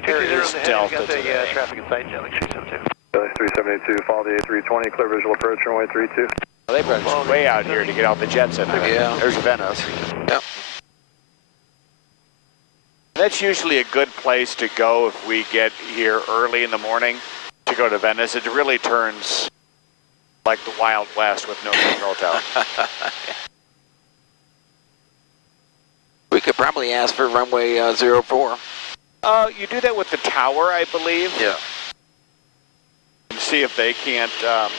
Here's Delta today. Traffic inside Tailings 372. Tailings 372, follow the A320, clear visual approach, runway 32. Well, they brought way out here to get all the jets in there. Yeah. There's Venice. Yep. That's usually a good place to go if we get here early in the morning to go to Venice. It really turns like the Wild West with no control tower. We could probably ask for runway 04. You do that with the tower, I believe. Yeah. And see if they can't, I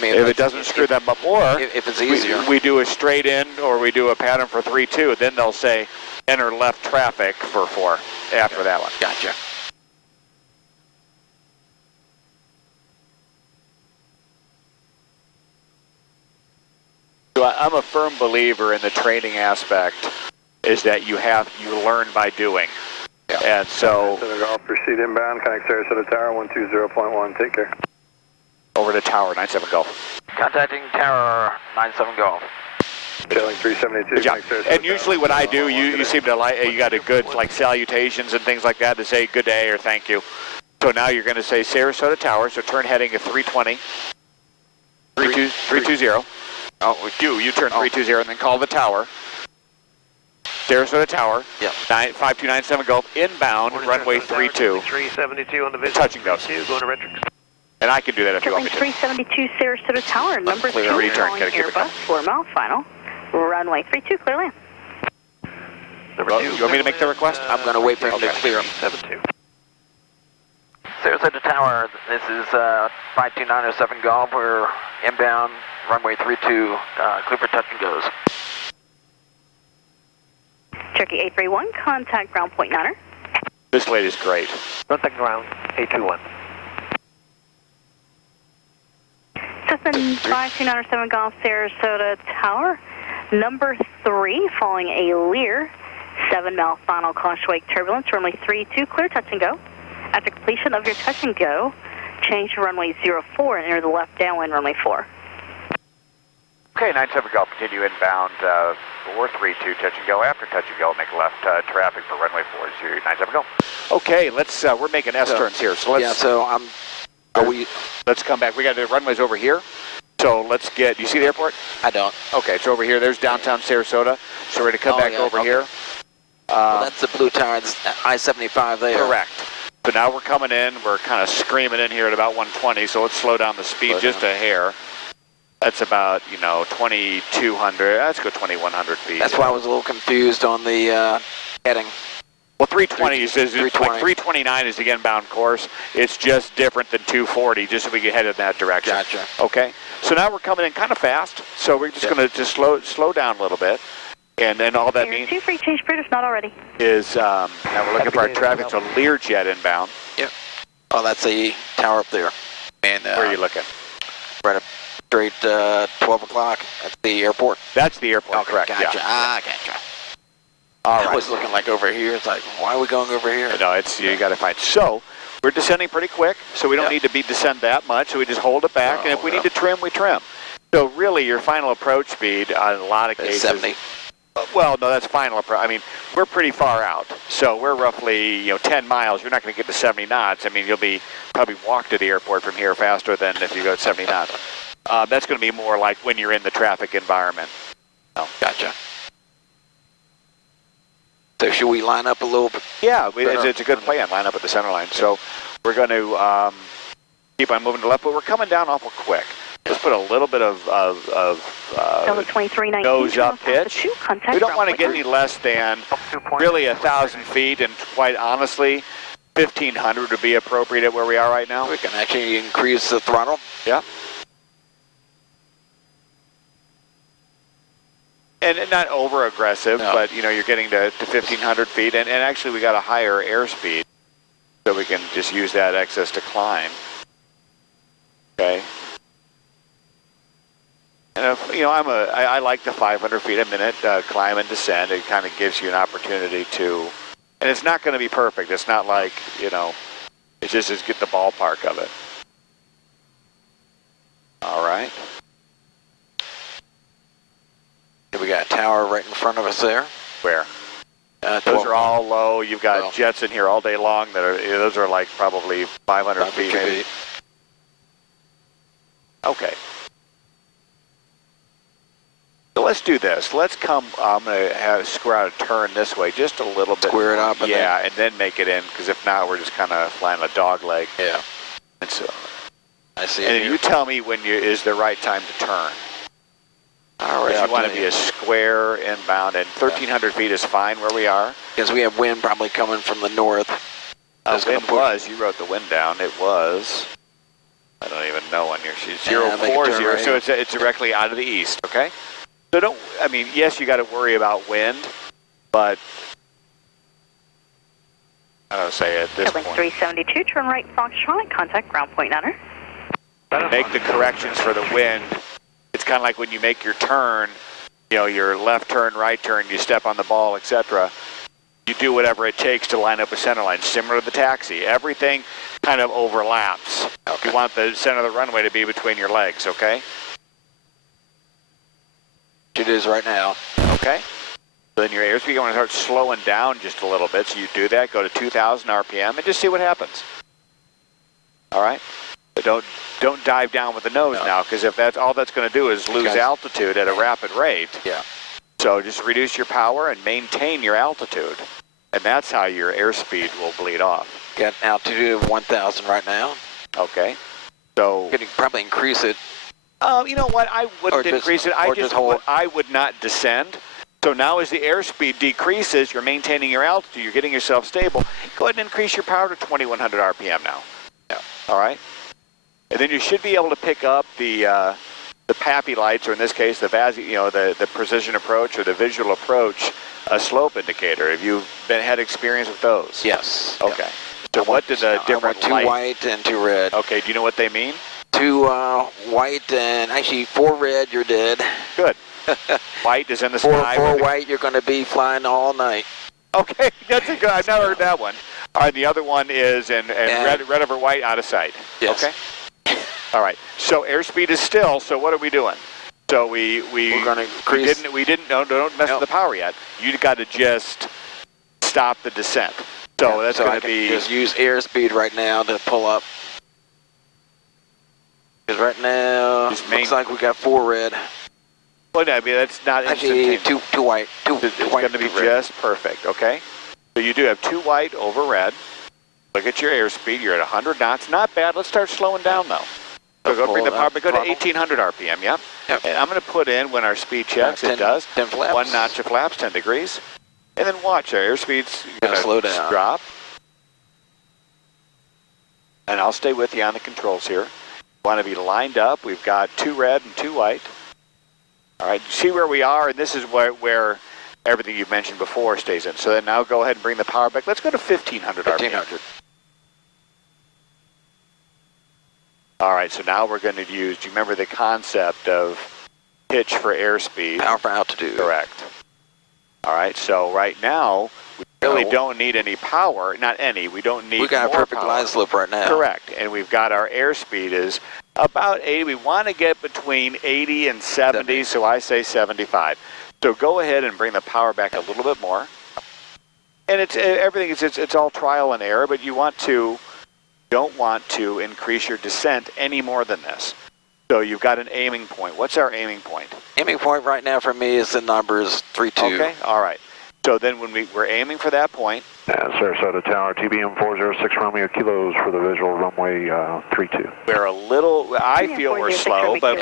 mean, if it doesn't screw them up. Or if it's easier. we do a straight in or we do a pattern for 3-2, then they'll say enter left traffic for 4 after that one. Gotcha. So I'm a firm believer in the training aspect is that you learn by doing. Yeah. And so Golf, proceed inbound, connect Sarasota Tower, 120.1, take care. over to tower, 97 Golf. Contacting tower 97 Golf. Tailings 372, Good job. connect Sarasota And usually what I do, you seem to like, you got a good like salutations and things like that to say good day or thank you. So now you're going to say Sarasota Tower, so turn heading at 320, 320. Oh, you turn 320 and then call the tower. Sarasota Tower, yeah. 5297 Golf, inbound, runway 32. 372 on the visit. Touch and go. Going to Retrix. And I can do that if you want me to. 372 Sarasota Tower, number 2, return, calling gotta keep it Airbus, 4 mile final. Runway 32, clear land. Number 2. You want me to make the request? I'm going to wait for him to clear him. 72. Sarasota Tower, this is 52907 Golf. We're inbound, runway 32, clear for touch and goes. Turkey 831, contact ground point 9er. This lady's great. Contact ground 821. Cessna 52907 Golf, Sarasota Tower, number 3, following a Lear, 7 mile final caution wake turbulence, runway 32, clear touch and go. After completion of your touch and go, change to runway 04 and enter the left downwind runway 4. Okay, 97 Golf, continue inbound, 432, touch and go. After touch and go, make left traffic for runway 40, 97 Golf. Okay, we're making S-turns here, so let's... Yeah, so let's come back. We got the runways over here, so let's get... Do you see the airport? I don't. Okay, it's over here. There's downtown Sarasota, so we're going to come back over here. Well, that's the blue tower, it's I-75 there. Correct. So now we're coming in, we're kind of screaming in here at about 120, so let's slow down the speed just a hair. That's about, 2,200, let's go 2,100 feet. That's why I was a little confused on the heading. Well, 320 is like 329 is the inbound course. It's just different than 240, just so we get headed in that direction. Gotcha. Okay, so now we're coming in kind of fast, so we're just going to just slow down a little bit. And then all that means 2 free change Brutus, not already. is now we're looking for our traffic, so Learjet inbound. Yep. Oh, that's the tower up there. And where are you looking? Right up straight 12 o'clock at the airport. That's the airport, correct. Gotcha. Yeah. Gotcha. All I right. was looking like over here. It's like, why are we going over here? No, you got to find. So we're descending pretty quick, so we don't need to descend that much. So we just hold it back, and if we need to trim, we trim. So really, your final approach speed on a lot of cases. 70. Well, no, that's final approach. I mean, we're pretty far out, so we're roughly 10 miles. You're not going to get to 70 knots. I mean, you'll be probably walk to the airport from here faster than if you go at 70 knots. That's going to be more like when you're in the traffic environment. Oh. Gotcha. So should we line up a little bit? Yeah, it's a good plan, line up at the center line. So we're going to keep on moving to the left, but we're coming down awful quick. Let's put a little bit of nose up pitch. We don't want to get any less than really 1,000 feet, and quite honestly, 1,500 would be appropriate at where we are right now. We can actually increase the throttle. Yeah. And not over aggressive, but you know, you're getting to 1,500 feet, and actually we got a higher airspeed, so we can just use that excess to climb. Okay. And if, you know, I like the 500 feet a minute climb and descent. It kind of gives you an opportunity to, and it's not going to be perfect. It's not like, you know, it's just get the ballpark of it. All right. We got a tower right in front of us there. Where? Those are all low. You've got jets in here all day long that are, those are like probably 500 feet. Maybe. Okay. So let's do this. Let's come, I'm going to square out a turn this way just a little bit. Square it up. And then make it in, because if not, we're just kind of flying a dog leg. Yeah. And so, I see. And you tell me when is the right time to turn. All right, you want to be a square inbound, and 1,300 feet is fine where we are. Because we have wind probably coming from the north. Wind was, you wrote the wind down, it was, I don't even know on your sheet, 040, right, so it's directly out of the east, okay? So don't, I mean, yes, you got to worry about wind, but I don't say at this point. 372, turn right, Foxtrot, contact ground point 9er. Make the corrections for the wind. It's kind of like when you make your turn, you know, your left turn, right turn, you step on the ball, etc. You do whatever it takes to line up a center line, similar to the taxi. Everything kind of overlaps. Okay. You want the center of the runway to be between your legs, okay? It is right now. Okay. So then your airspeed, you want to start slowing down just a little bit. So you do that, go to 2,000 RPM, and just see what happens. All right? But don't dive down with the nose now, because if that's all that's going to do is lose altitude at a rapid rate. Yeah. So just reduce your power and maintain your altitude, and that's how your airspeed will bleed off. Got an altitude of 1,000 right now. Okay. So you can probably increase it. You know what? I wouldn't increase it. I would not descend. So now as the airspeed decreases, you're maintaining your altitude, you're getting yourself stable. Go ahead and increase your power to 2,100 RPM now. Yeah. All right. And then you should be able to pick up the PAPI lights, or in this case, the precision approach or the visual approach slope indicator. Have you had experience with those? Yes. Okay. Yeah. So what did the different two white and two red. Okay. Do you know what they mean? Two white and actually 4 red, you're dead. Good. White is in the sky. 4 white, you're going to be flying all night. Okay, that's a good. I've never heard that one. All right, the other one is and red over white, out of sight. Yes. Okay. All right. So airspeed is still. So what are we doing? So we're going to increase. Don't mess with the power yet. You got to just stop the descent. So that's going to be. Just use airspeed right now to pull up. Because right now, looks like we got 4 red. Well, no, I mean, that's not actually two white. It's going to be just perfect, okay? So you do have 2 white over red. Look at your airspeed. You're at 100 knots. Not bad. Let's start slowing down, though. So go bring the power, but go to 1,800 RPM, yeah? Yep. And I'm going to put in, when our speed checks, 10 flaps. 1 notch of flaps, 10 degrees. And then watch, our airspeed's going to slow down. Drop. And I'll stay with you on the controls here. Want to be lined up. We've got 2 red and 2 white. All right, see where we are, and this is where everything you've mentioned before stays in. So then now go ahead and bring the power back. Let's go to 1,500 RPM. All right, so now we're going to use, do you remember the concept of pitch for airspeed? Power for altitude. Correct. All right, so right now, we really don't need any power, not any, we don't need more power. We got a perfect line slope right now. Correct, and we've got our airspeed is about 80. We want to get between 80 and 70, so I say 75. So go ahead and bring the power back a little bit more. And it's all trial and error, but you don't want to increase your descent any more than this. So you've got an aiming point. What's our aiming point? Aiming point right now for me is the numbers 32. Okay, all right. So then when we're aiming for that point. Sarasota Tower, TBM 406 Romeo Kilos for the visual runway 32. We're a little, I feel we're slow, but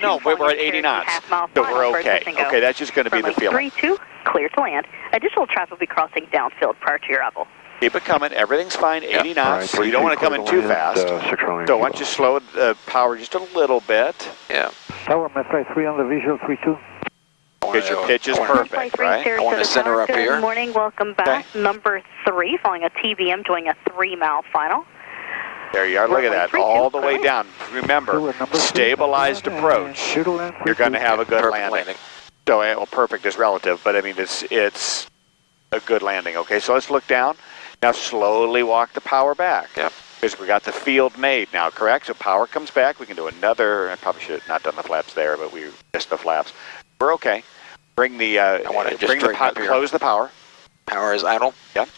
no, we're at 80 knots, so we're okay. Okay, that's just going to be the feeling. 32, clear to land. Additional traffic will be crossing downfield prior to your arrival. Keep it coming. Everything's fine. 80 knots. So you don't want to come in too fast. So why don't you slow the power just a little bit? Yeah. Tower, my flight 3 on the visual 32. Because your pitch is perfect, right? I want to center up here. Good morning. Welcome back. Okay. Number 3, following a TBM, doing a 3-mile final. There you are. Look at that. All the way down. Remember, stabilized approach. You're going to have a good landing. So, well, perfect is relative, but I mean, it's a good landing. Okay, so let's look down. Now slowly walk the power back. Yep. Because we got the field made now, correct? So power comes back. We can do another. I probably should have not done the flaps there, but we missed the flaps. We're okay. Bring the close the power. Power is idle. Yep.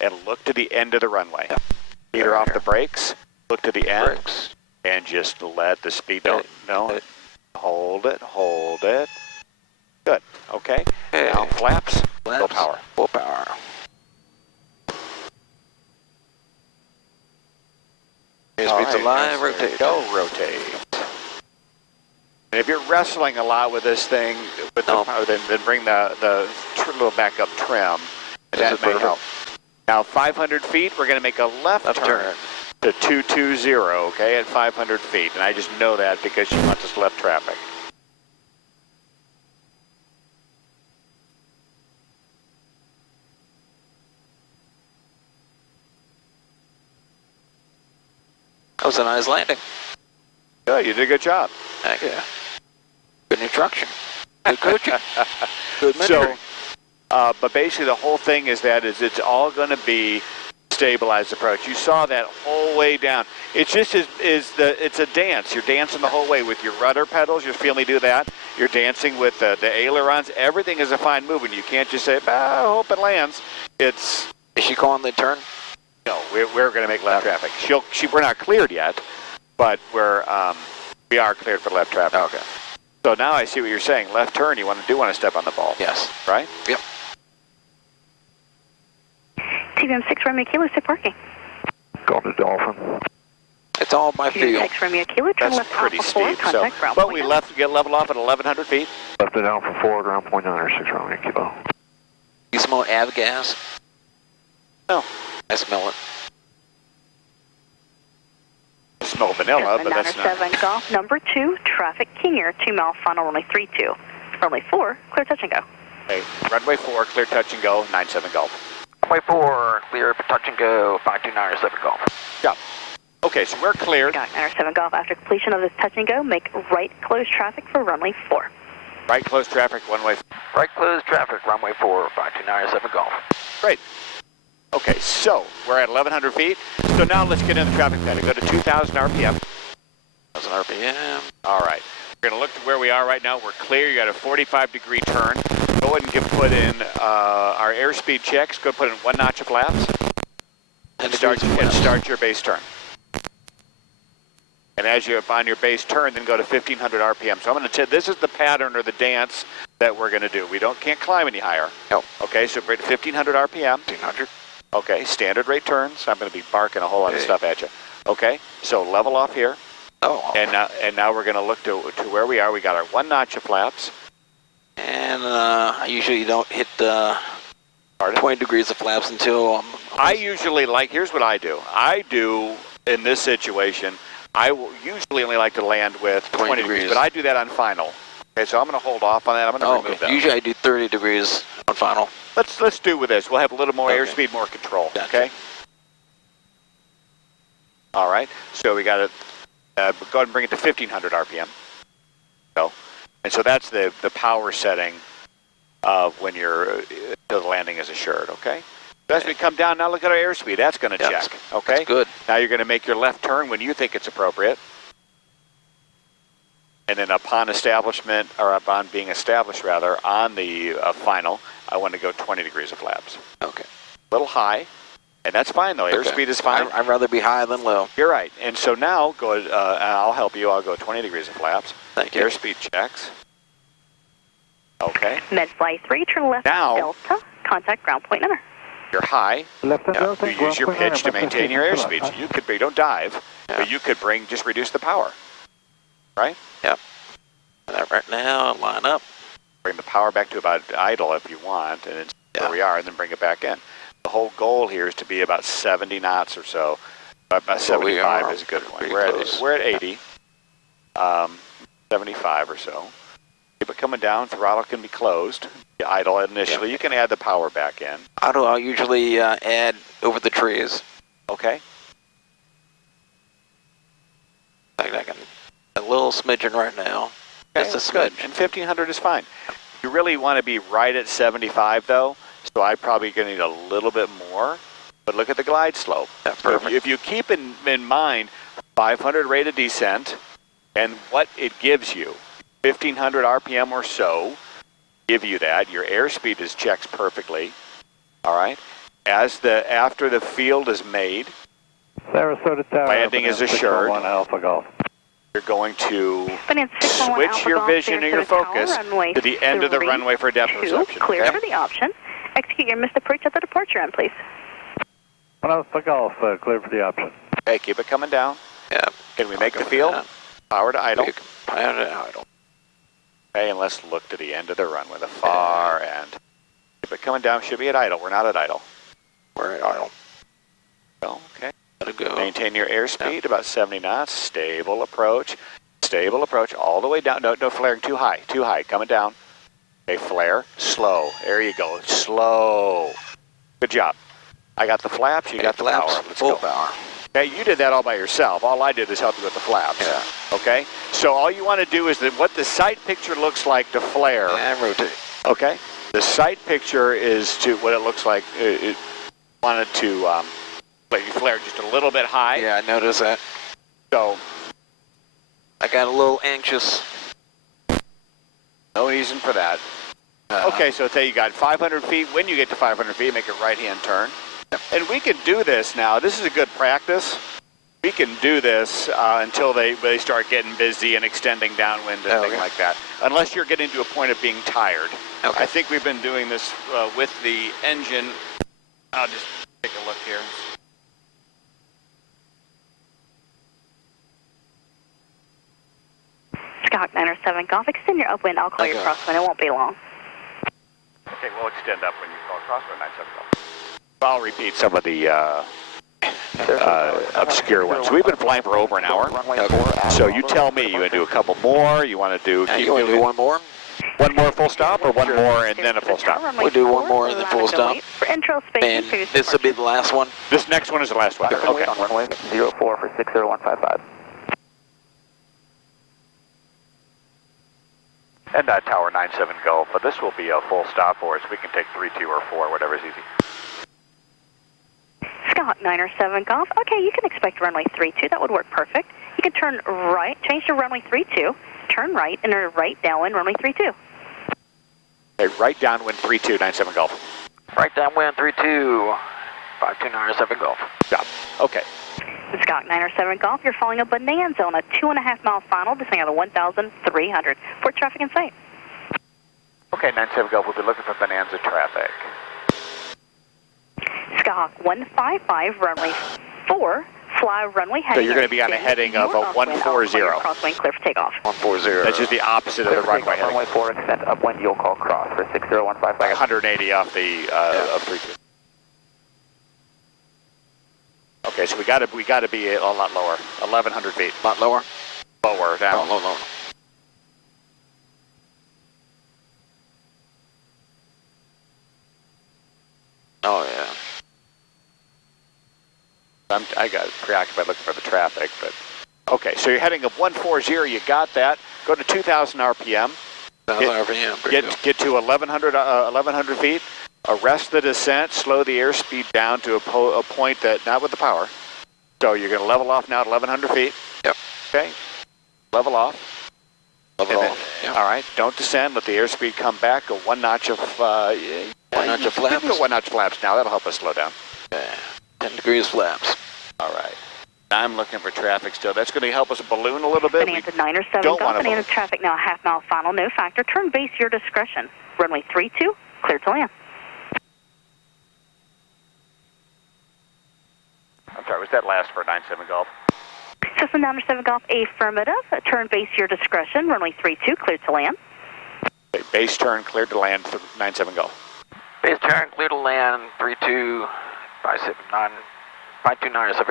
And look to the end of the runway. Yep. Meter off the brakes. Look to the end. Brakes. And just let the speed no. Hold it. Good. Okay. Now flaps. Full power. Full power. Airspeed's alive. Rotate. Go rotate. And if you're wrestling a lot with this thing, with the power, then bring the little backup trim. That may help. Now 500 feet, we're going to make a left turn to 220, okay, at 500 feet. And I just know that because she wants us left traffic. That was a nice landing. Good, you did a good job. Thank you. Good instruction. Good coaching. Good mentoring. So, but basically the whole thing is it's all going to be stabilized approach. You saw that whole way down. It's just it's a dance. You're dancing the whole way with your rudder pedals. You're feeling me do that. You're dancing with the ailerons. Everything is a fine movement. You can't just say, I hope it lands. Is she calling the turn? No, we're going to make left traffic. We're not cleared yet, but we are cleared for left traffic. Okay. So now I see what you're saying. Left turn, you want to step on the ball. Yes. Right? Yep. TBM 6 Romeo Kilo, sit parking. Go to Dolphin. It's all my field. 6 Romeo Kilo, turn that's left pretty Alpha steep. 4, So, but we get leveled off at 1,100 feet. Left it Alpha 4, ground point 9 6 Romeo Kilo. You smell avgas? No. I smell it. Smell vanilla, but that's not. 7 Golf, number 2, traffic king here, 2-mile final, runway 32. Runway 4, clear touch and go. Okay, runway 4, clear touch and go, 97 Golf. Runway 4, clear touch and go, 52907 Golf. Yeah. Okay, so we're cleared. Got 97 Golf. After completion of this touch and go, make right close traffic for runway 4. Right close traffic, runway. Right close traffic, runway 4, 52907 Golf. Great. Okay, so we're at 1,100 feet. So now let's get in the traffic pattern. Go to 2,000 RPM. 2,000 RPM. All right. We're going to look to where we are right now. We're clear. You got a 45-degree turn. Go ahead and put in our airspeed checks. Go put in 1 notch of flaps. And start your base turn. And as you're on your base turn, then go to 1,500 RPM. So I'm going to tell this is the pattern or the dance that we're going to do. We can't climb any higher. No. Okay, so we're at 1,500 RPM. 1,500. Okay, standard rate turns. I'm going to be barking a whole lot of stuff at you. Okay, so level off here. Oh. And now we're going to look to where we are. We got our 1 notch of flaps. And I usually don't hit 20 degrees of flaps until I usually here's what I do. I do, in this situation, I will usually only like to land with 20 degrees, but I do that on final. Okay, so I'm going to hold off on that. I'm going to remove that. Usually I do 30 degrees on final. Let's do with this. We'll have a little more airspeed, more control. Gotcha. Okay. All right. So we got to go ahead and bring it to 1,500 RPM. So that's the power setting when the landing is assured. Okay. So as we come down, now look at our airspeed. That's going to check. Okay. That's good. Now you're going to make your left turn when you think it's appropriate. And then upon establishment, or upon being established rather, on the final, I want to go 20 degrees of flaps. Okay. A little high. And that's fine, though. Airspeed is fine. I'd rather be high than low. You're right. And so now, I'll help you. I'll go 20 degrees of flaps. Thank you. Airspeed checks. Okay. Medfly 3, turn left Now, Delta, contact ground point number. You're high. Left Delta, You use your pitch to maintain your airspeed. So you could, don't dive, but you could just reduce the power. Right? Yep. That right now, line up. Bring the power back to about idle if you want, and it's where we are, and then bring it back in. The whole goal here is to be about 70 knots or so. About 75 is a good one. We're at 80, 75 or so. Keep it coming down. Throttle can be closed. You idle initially. You can add the power back in. I'll usually add over the trees. Okay. I can a little smidgen right now. Okay, Just a good. smidge. And 1500 is fine. You really want to be right at 75 though, so I'm probably going to need a little bit more. But look at the glide slope. Yeah, perfect. If you keep in mind 500 rate of descent and what it gives you, 1500 RPM or so, give you that. Your airspeed is checked perfectly. All right. After the field is made, Sarasota Tower. landing is assured. 1 Alpha Golf. You're going to Switch switch your vision and your focus to the end of the runway for depth perception. Clear Okay? for the option. Execute your missed approach at the departure end, please. 1 Alpha Golf, clear for the option. Okay, keep it coming down. Yeah. Can we make the field? Power to idle. Power to idle. Okay, and let's look to the end of the runway, the far end. Keep it coming down. Should be at idle. We're not at idle. We're at idle. Okay. Let it go. Maintain your airspeed, about 70 knots. Stable approach. Stable approach all the way down. No flaring too high. Too high. Coming down. Okay, flare. Slow. There you go. Slow. Good job. I got the flaps. You got the power. Let's Full go. power. Okay, you did that all by yourself. All I did is help you with the flaps. Yeah. Okay? So all you want to do is what the sight picture looks like to flare. And rotate. Okay? The sight picture is to what it looks like. It wanted to let you flare just a little bit high. Yeah, I noticed that. So I got a little anxious. no reason for that. Okay, so say you got 500 feet. When you get to 500 feet, make a right-hand turn. And we can do this now. This is a good practice. We can do this until they start getting busy and extending downwind and things like that. Unless you're getting to a point of being tired. Okay. I think we've been doing this with the engine. I'll just take a look here. Scott 907 Golf, extend your upwind. I'll call your crosswind. It won't be long. Okay, we'll extend up when you call crosswind 970. I'll repeat some of the obscure ones. We've been flying for over an hour. So you tell me, you want to do a couple more? You want to do? You want to do one more? One more full stop, or one more and then a full stop? We'll do one more and then full stop. For intro space, And this will be the last one. This next one is the last one. Okay. On runway 04 for 60155. And Tower 97 Golf, but this will be a full stop for us. We can take 3-2 or 4, whatever's easy. Scott 907 Golf. Okay, you can expect runway 32. That would work perfect. You can turn right, change to runway 32, turn right, and then right downwind runway 32. Okay, right downwind 3-2, 97 Golf. Right downwind 32, 5297 Golf. Stop. Okay. Scott 907 Golf, you're following a bonanza on a 2.5-mile final, descending out of 1,300. For traffic in sight. Okay, 97 Golf, we'll be looking for bonanza traffic. Scott 155, runway 4, fly runway heading. So you're going to be on a heading of a 140. Crosswind clear for takeoff. 140. That's just the opposite of the runway heading. Runway 4, extend upwind, you'll call cross for 60155. Like 180 off the of 32. Okay, so we got to be a lot lower, 1,100 feet. A lot lower? Lower, down. Oh, lower. Oh, yeah. I got preoccupied looking for the traffic, but okay. So you're heading of 140. You got that. Go to 2,000 RPM. 2,000 RPM. Get to 1,100 feet. Arrest the descent. Slow the airspeed down to a point that not with the power. So you're going to level off now at 1,100 feet. Yep. Okay. Level off. Level off. Yep. All right. Don't descend. Let the airspeed come back. Go 1 notch of. 1 notch of flaps. Go 1 notch flaps now. That'll help us slow down. Yeah. 10 degrees flaps. All right. I'm looking for traffic still. That's going to help us balloon a little bit. Bonanza 907 don't Golf, want to Bonanza traffic now a half mile final, no factor. Turn base your discretion. Runway 32, clear to land. I'm sorry, was that last for 97 Golf? Cessna 907 Golf, affirmative. Turn base your discretion. Runway 32, clear to land. Okay, base turn cleared to land for 97 Golf. Base turn, clear to land, 32579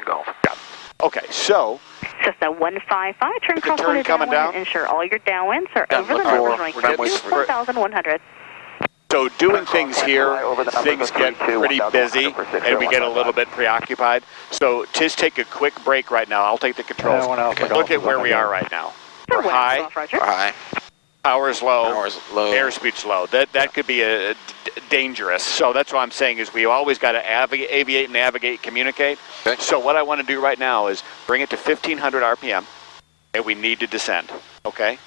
Golf. Yeah. Okay, so. Cessna 155, turn cross turn coming down. Ensure all your downwinds are over the numbers. Runway 41,100. So doing things here, things get pretty busy and we get a little bit preoccupied. So just take a quick break right now. I'll take the controls. Look at where we are right now. We're high. Power is low. Airspeed's low. That could be dangerous. So that's what I'm saying is we always got to aviate, navigate, communicate. Okay. So what I want to do right now is bring it to 1,500 RPM, and we need to descend. Okay.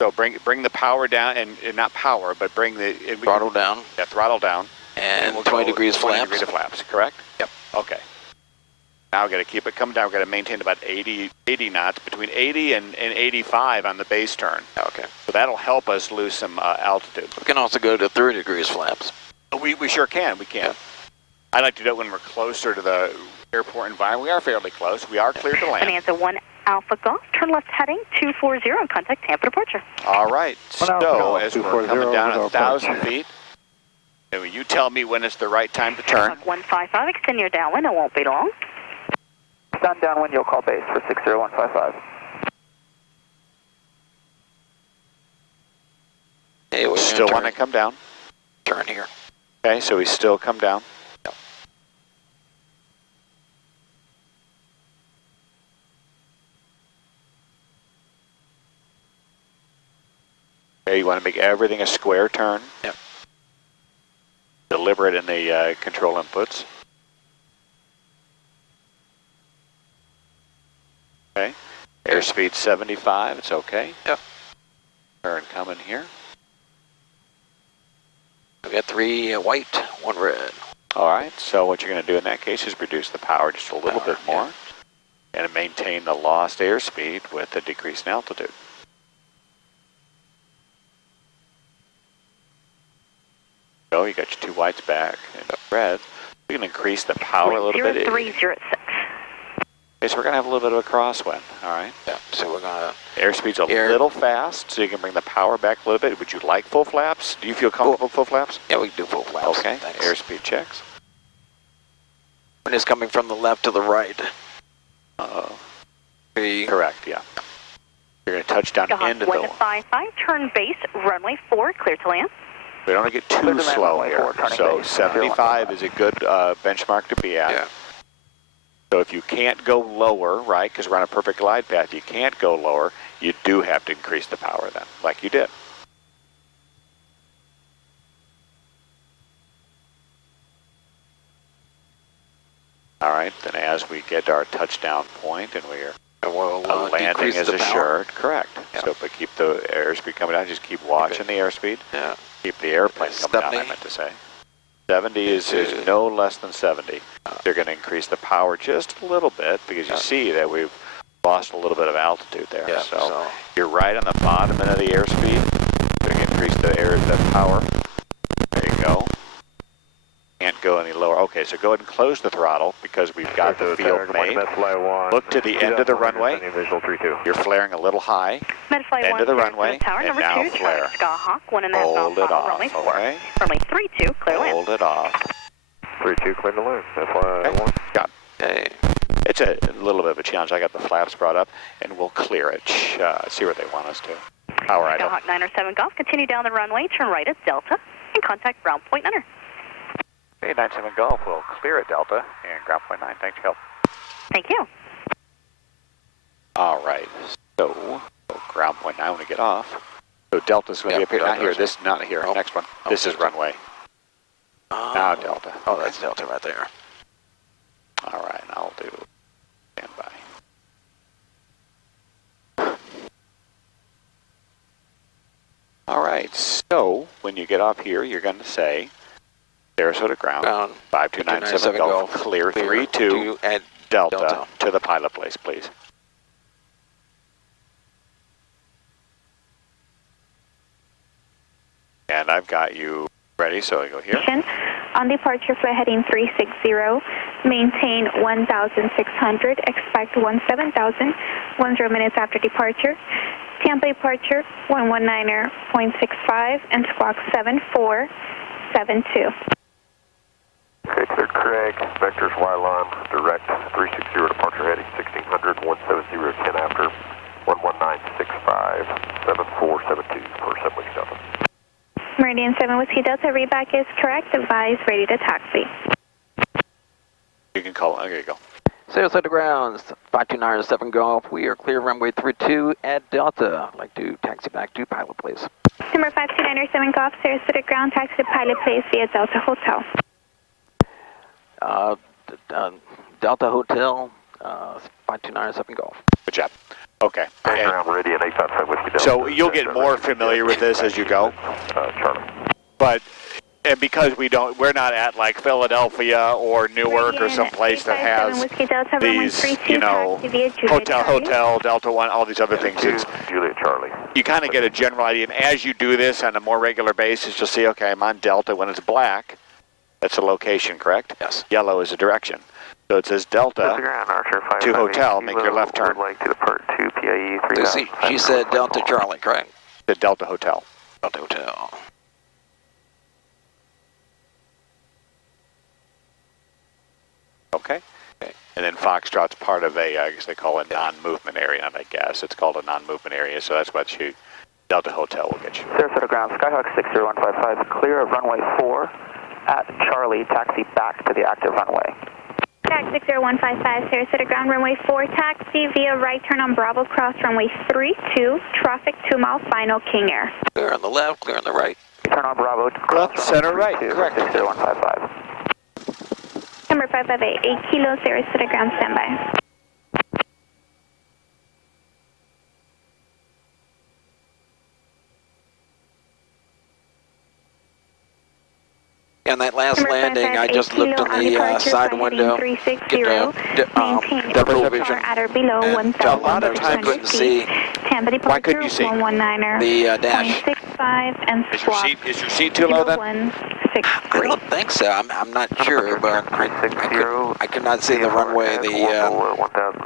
So bring the power down, and not power, but bring the throttle down. Yeah, throttle down. And we'll 20 degrees 20 flaps. degrees of flaps, correct? Yep. Okay. Now we've got to keep it coming down. We've got to maintain about 80 knots, between 80 and 85 on the base turn. Okay. So that'll help us lose some altitude. We can also go to 30 degrees flaps. We sure can. We can. I like to do it when we're closer to the airport environment. We are fairly close. We are cleared to land. Bonanza 1 Alpha Golf, turn left heading 240 and contact Tampa Departure. All right. So as we're coming down 1,000 feet, you tell me when it's the right time to turn. 155, extend your downwind. It won't be long. Done downwind, you'll call base for 60155. Hey, we still want to come down. Turn here. Okay, so we still come down. Yep. Okay, you want to make everything a square turn. Yep. Deliver it in the control inputs. Okay. Airspeed 75, it's okay. Yep. Turn coming here. We got 3 white, 1 red. All right, so what you're going to do in that case is reduce the power just a little bit more and maintain the lost airspeed with a decrease in altitude. So you got your 2 whites back and red. You can increase the power a little bit. 0306. Okay, so we're going to have a little bit of a crosswind, all right? Yeah, so we're going to... Airspeed's a little fast, so you can bring the power back a little bit. Would you like full flaps? Do you feel comfortable with full flaps? Yeah, we can do full flaps. Okay, thanks. Airspeed checks. Wind is coming from the left to the right. Correct, yeah. You're going to touch down into the... 155, turn base, runway 4, clear to land. We don't want to get too slow here, so 75 is a good benchmark to be at. Yeah. So if you can't go lower, right, because we're on a perfect glide path, you can't go lower, you do have to increase the power then, like you did. All right, then as we get our touchdown point and we're landing is assured, correct. Yeah. So but keep the airspeed coming down, just keep watching the airspeed. Yeah. Keep the airplane coming down, I meant to say. 70 is no less than 70. They're going to increase the power just a little bit because you see that we've lost a little bit of altitude there. Yeah, so you're right on the bottom end of the airspeed. Going to increase the power. There you go. Can't go any lower. Okay, so go ahead and close the throttle because we've got the field made. Look to the end of the runway. You're flaring a little high. End of the runway, and now flare. Hold it off, okay? Runway 32, clear land. Hold it off. 32, clear to land. That's why I want. Got it. It's a little bit of a challenge. I got the flaps brought up, and we'll clear it. See where they want us to. Power idle. Hawk 907 Golf, continue down the runway, turn right at Delta, and contact ground point 9. Okay, 97 Golf will clear at Delta and ground point 9. Thanks for help. Thank you. All right. So ground point 9 when we get off. So Delta's going to be up here. Not here. This not here. Oh. Next one. This is runway. Now Delta. Oh, that's Delta right there. All right. I'll do standby. All right. So when you get off here, you're going to say Sarasota Ground, 5297 Golf, clear 32 at Delta to the pilot place, please. And I've got you ready, so I go here. On departure for heading 360, maintain 1,600, expect 17,000, 10 minutes after departure. Tampa departure 119.65 and squawk 7472. Okay, clear Craig, vectors Wylon, direct 360 departure heading 1600, 170, 10 after, 11965, 7472 for 7 Whiskey Delta. Meridian 7 Whiskey Delta, readback is correct, advise ready to taxi. You can call, there you go. Sarasota Grounds, 5297 Golf. We are clear runway 32 at Delta. I'd like to taxi back to pilot place. Number 5297 Golf, Sarasota Ground, taxi to pilot place via Delta Hotel. Delta Hotel, 5297 Golf. Good job. Okay. Ground Meridian 855 Whiskey Delta. So you'll get more familiar with this as you go. Charlie. But and because we're not at like Philadelphia or Newark or someplace that has these, you know, hotel, Delta One, all these other things. Juliet Charlie. You kind of get a general idea, and as you do this on a more regular basis, you'll see, okay, I'm on Delta. When it's black, that's a location, correct? Yes. Yellow is a direction. So it says Delta to hotel, make your left turn. Like to depart 2 PAE 3000. She said Delta Charlie, correct? The Delta Hotel. Delta Hotel. Okay. And then Foxtrot's part of a, I guess they call it non-movement area, not I guess. It's called a non-movement area, so that's what Delta Hotel will get you. Sarasota Ground, Skyhawk 60155, clear of runway 4 at Charlie, taxi back to the active runway. Tax 60155, Sarasota Ground, runway 4, taxi via right turn on Bravo, cross runway 32, traffic 2 mile final, King Air. Clear on the left, clear on the right. Turn on Bravo, cross left, center, right, correct. 60155. Number 558, 8 Kilo, Sarasota Ground, standby. And that last landing, I just looked in the side window, get depth vision, and a lot of times couldn't see. Why couldn't you see? The dash. Is your seat too low then? I don't think so. I'm not sure, but I could not see the runway.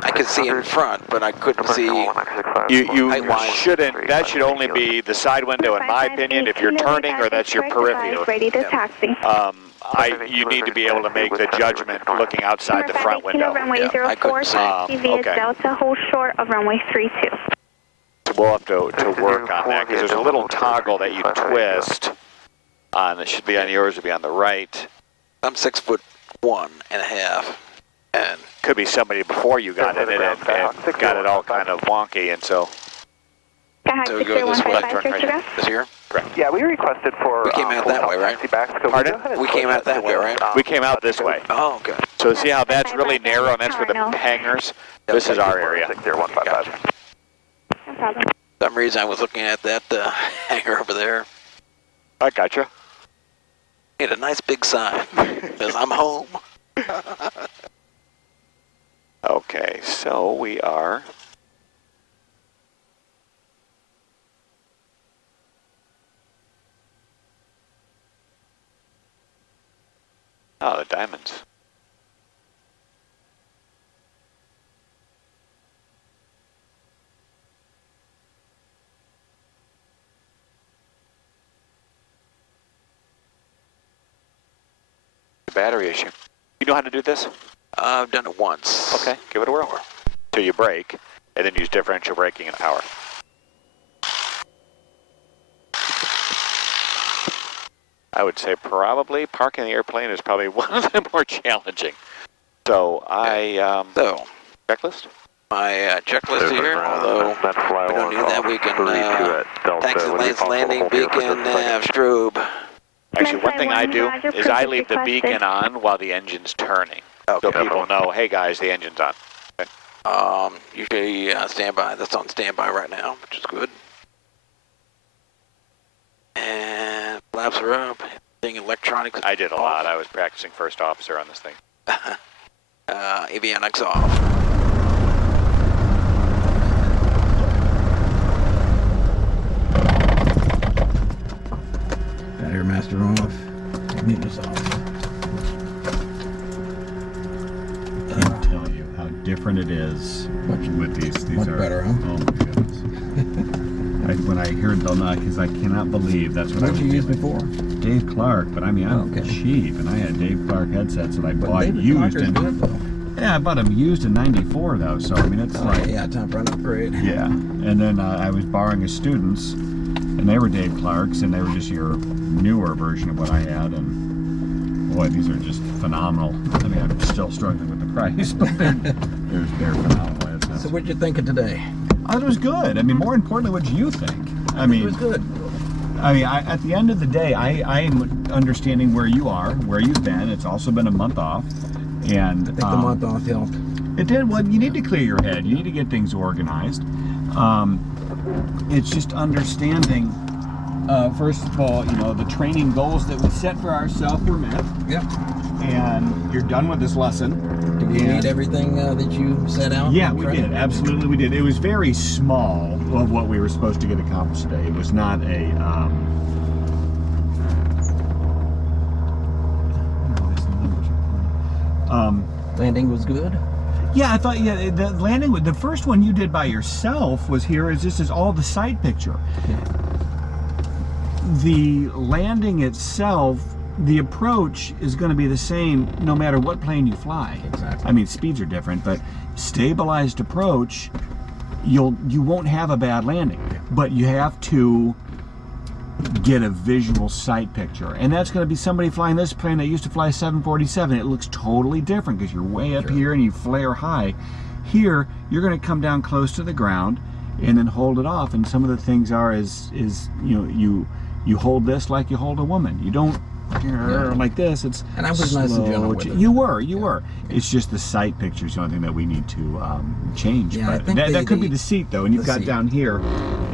I could see in front, but I couldn't see. You shouldn't. That should only be the side window, in my opinion, if you're turning, or that's your peripheral. Ready to taxi. You need to be able to make the judgment looking outside the front window. Runway 04, taxi via Delta, hold short of runway 32. So we'll have to work on that, because there's a little toggle that you twist on. It should be on yours, it'll be on the right. I'm 6'1.5", and could be somebody before you got in it and got it all kind of wonky, and so. So we go this way, this here? Correct. Yeah, we requested for. We came out that way, right? Pardon? We came out that way, right? We came out this way. Oh, okay. So see how that's really narrow, and that's where the hangars. This is our area. Gotcha. No problem. For some reason I was looking at that hangar over there. I gotcha. Need a nice big sign, because I'm home. Okay, so we are. Oh, the diamonds. Battery issue. You know how to do this? I've done it once. Okay, give it a whirl. Till you brake, and then use differential braking and power. I would say probably parking the airplane is probably one of the more challenging. So checklist? My checklist here, although we don't need that, we can taxi lanes, landing, beacon, strobe. Actually, one thing I do is I leave the beacon on while the engine's turning. Okay. So people know, hey guys, the engine's on. Okay. Usually standby, that's on standby right now, which is good. And flaps are up, Thing electronics. I did a lot. I was practicing first officer on this thing. Avionics off. Battery master off. Muteness off. I can't tell you how different it is with these. These much are better, huh? Oh my goodness! When I heard them, because I cannot believe that's what I was you used doing. before? Dave Clark, but I mean I'm cheap, and I had Dave Clark headsets that I bought used. Yeah, I bought them used in '94 though, so I mean it's like yeah, time for an upgrade. Yeah, and then I was borrowing a student's, and they were Dave Clark's, and they were just your newer version of what I had, and boy, these are just phenomenal. I mean, I'm still struggling with the price, but they're phenomenal headsets. So what'd you think of today? I thought it was good. I mean, more importantly, what do you think? I mean, it was good. I mean, at the end of the day, I am understanding where you are, where you've been. It's also been a month off, and I think the month off helped. It did. Well, you need to clear your head. You need to get things organized. It's just understanding. First of all, you know, the training goals that we set for ourselves were met. Yep. And you're done with this lesson. Did we need everything that you set out? Yeah, we did. Absolutely, we did. It was very small of what we were supposed to get accomplished today. It was not a. Landing was good. Yeah, I thought. Yeah, the landing. The first one you did by yourself was here. Is this is all the side picture. Yeah. The landing itself, the approach is going to be the same no matter what plane you fly. Exactly. I mean, speeds are different, but stabilized approach, you won't have a bad landing, but you have to get a visual sight picture, and that's going to be somebody flying this plane that used to fly 747. It looks totally different because you're way up here and you flare high. Here, you're going to come down close to the ground and then hold it off. And some of the things are is you know you hold this like you hold a woman. You don't like this. It's and I was nice and gentle with it. You were. It's just the sight picture is the only thing that we need to change. Yeah, but that could be the seat though, and you've got down here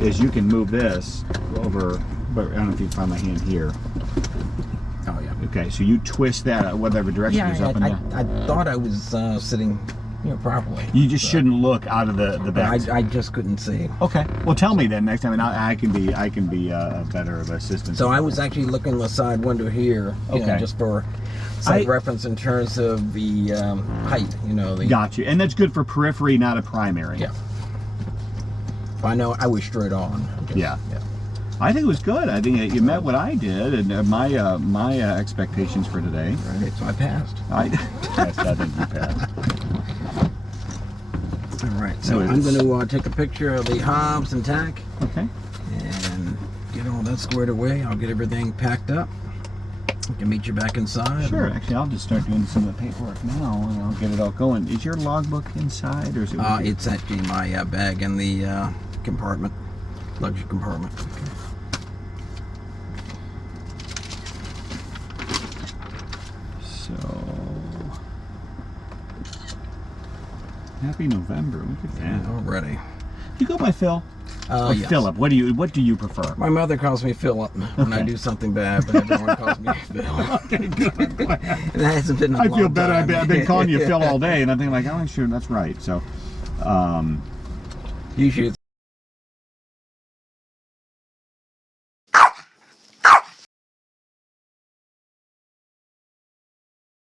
is you can move this over. But I don't know if you can find my hand here. Oh yeah. Okay, so you twist that whatever direction is up and down. I thought I was sitting, properly. You just shouldn't look out of the back. I just couldn't see. Okay. Well, tell me then next time, and I can be a better of assistant. So I was actually looking in the side window here, just for sight reference in terms of the height. Got you, and that's good for periphery, not a primary. Yeah. I know I was straight on. Yeah. I think it was good. I think you met what I did, and my expectations for today. Right, so I passed. I think you passed. All right, so I'm going to take a picture of the hobs and tack. Okay. And get all that squared away. I'll get everything packed up. I can meet you back inside. Sure. Actually, I'll just start doing some of the paperwork now, and I'll get it all going. Is your logbook inside, or is it? It's actually my bag in the compartment, luggage compartment. So, happy November. Look at that. Already. You go by Phil? Yes. Philip. What do you prefer? My mother calls me Philip when I do something bad, but everyone calls me Phil. Okay, good. It hasn't been a long feel better. time. I've been calling you Phil all day, and I'm thinking like, oh, sure, that's right. So, usually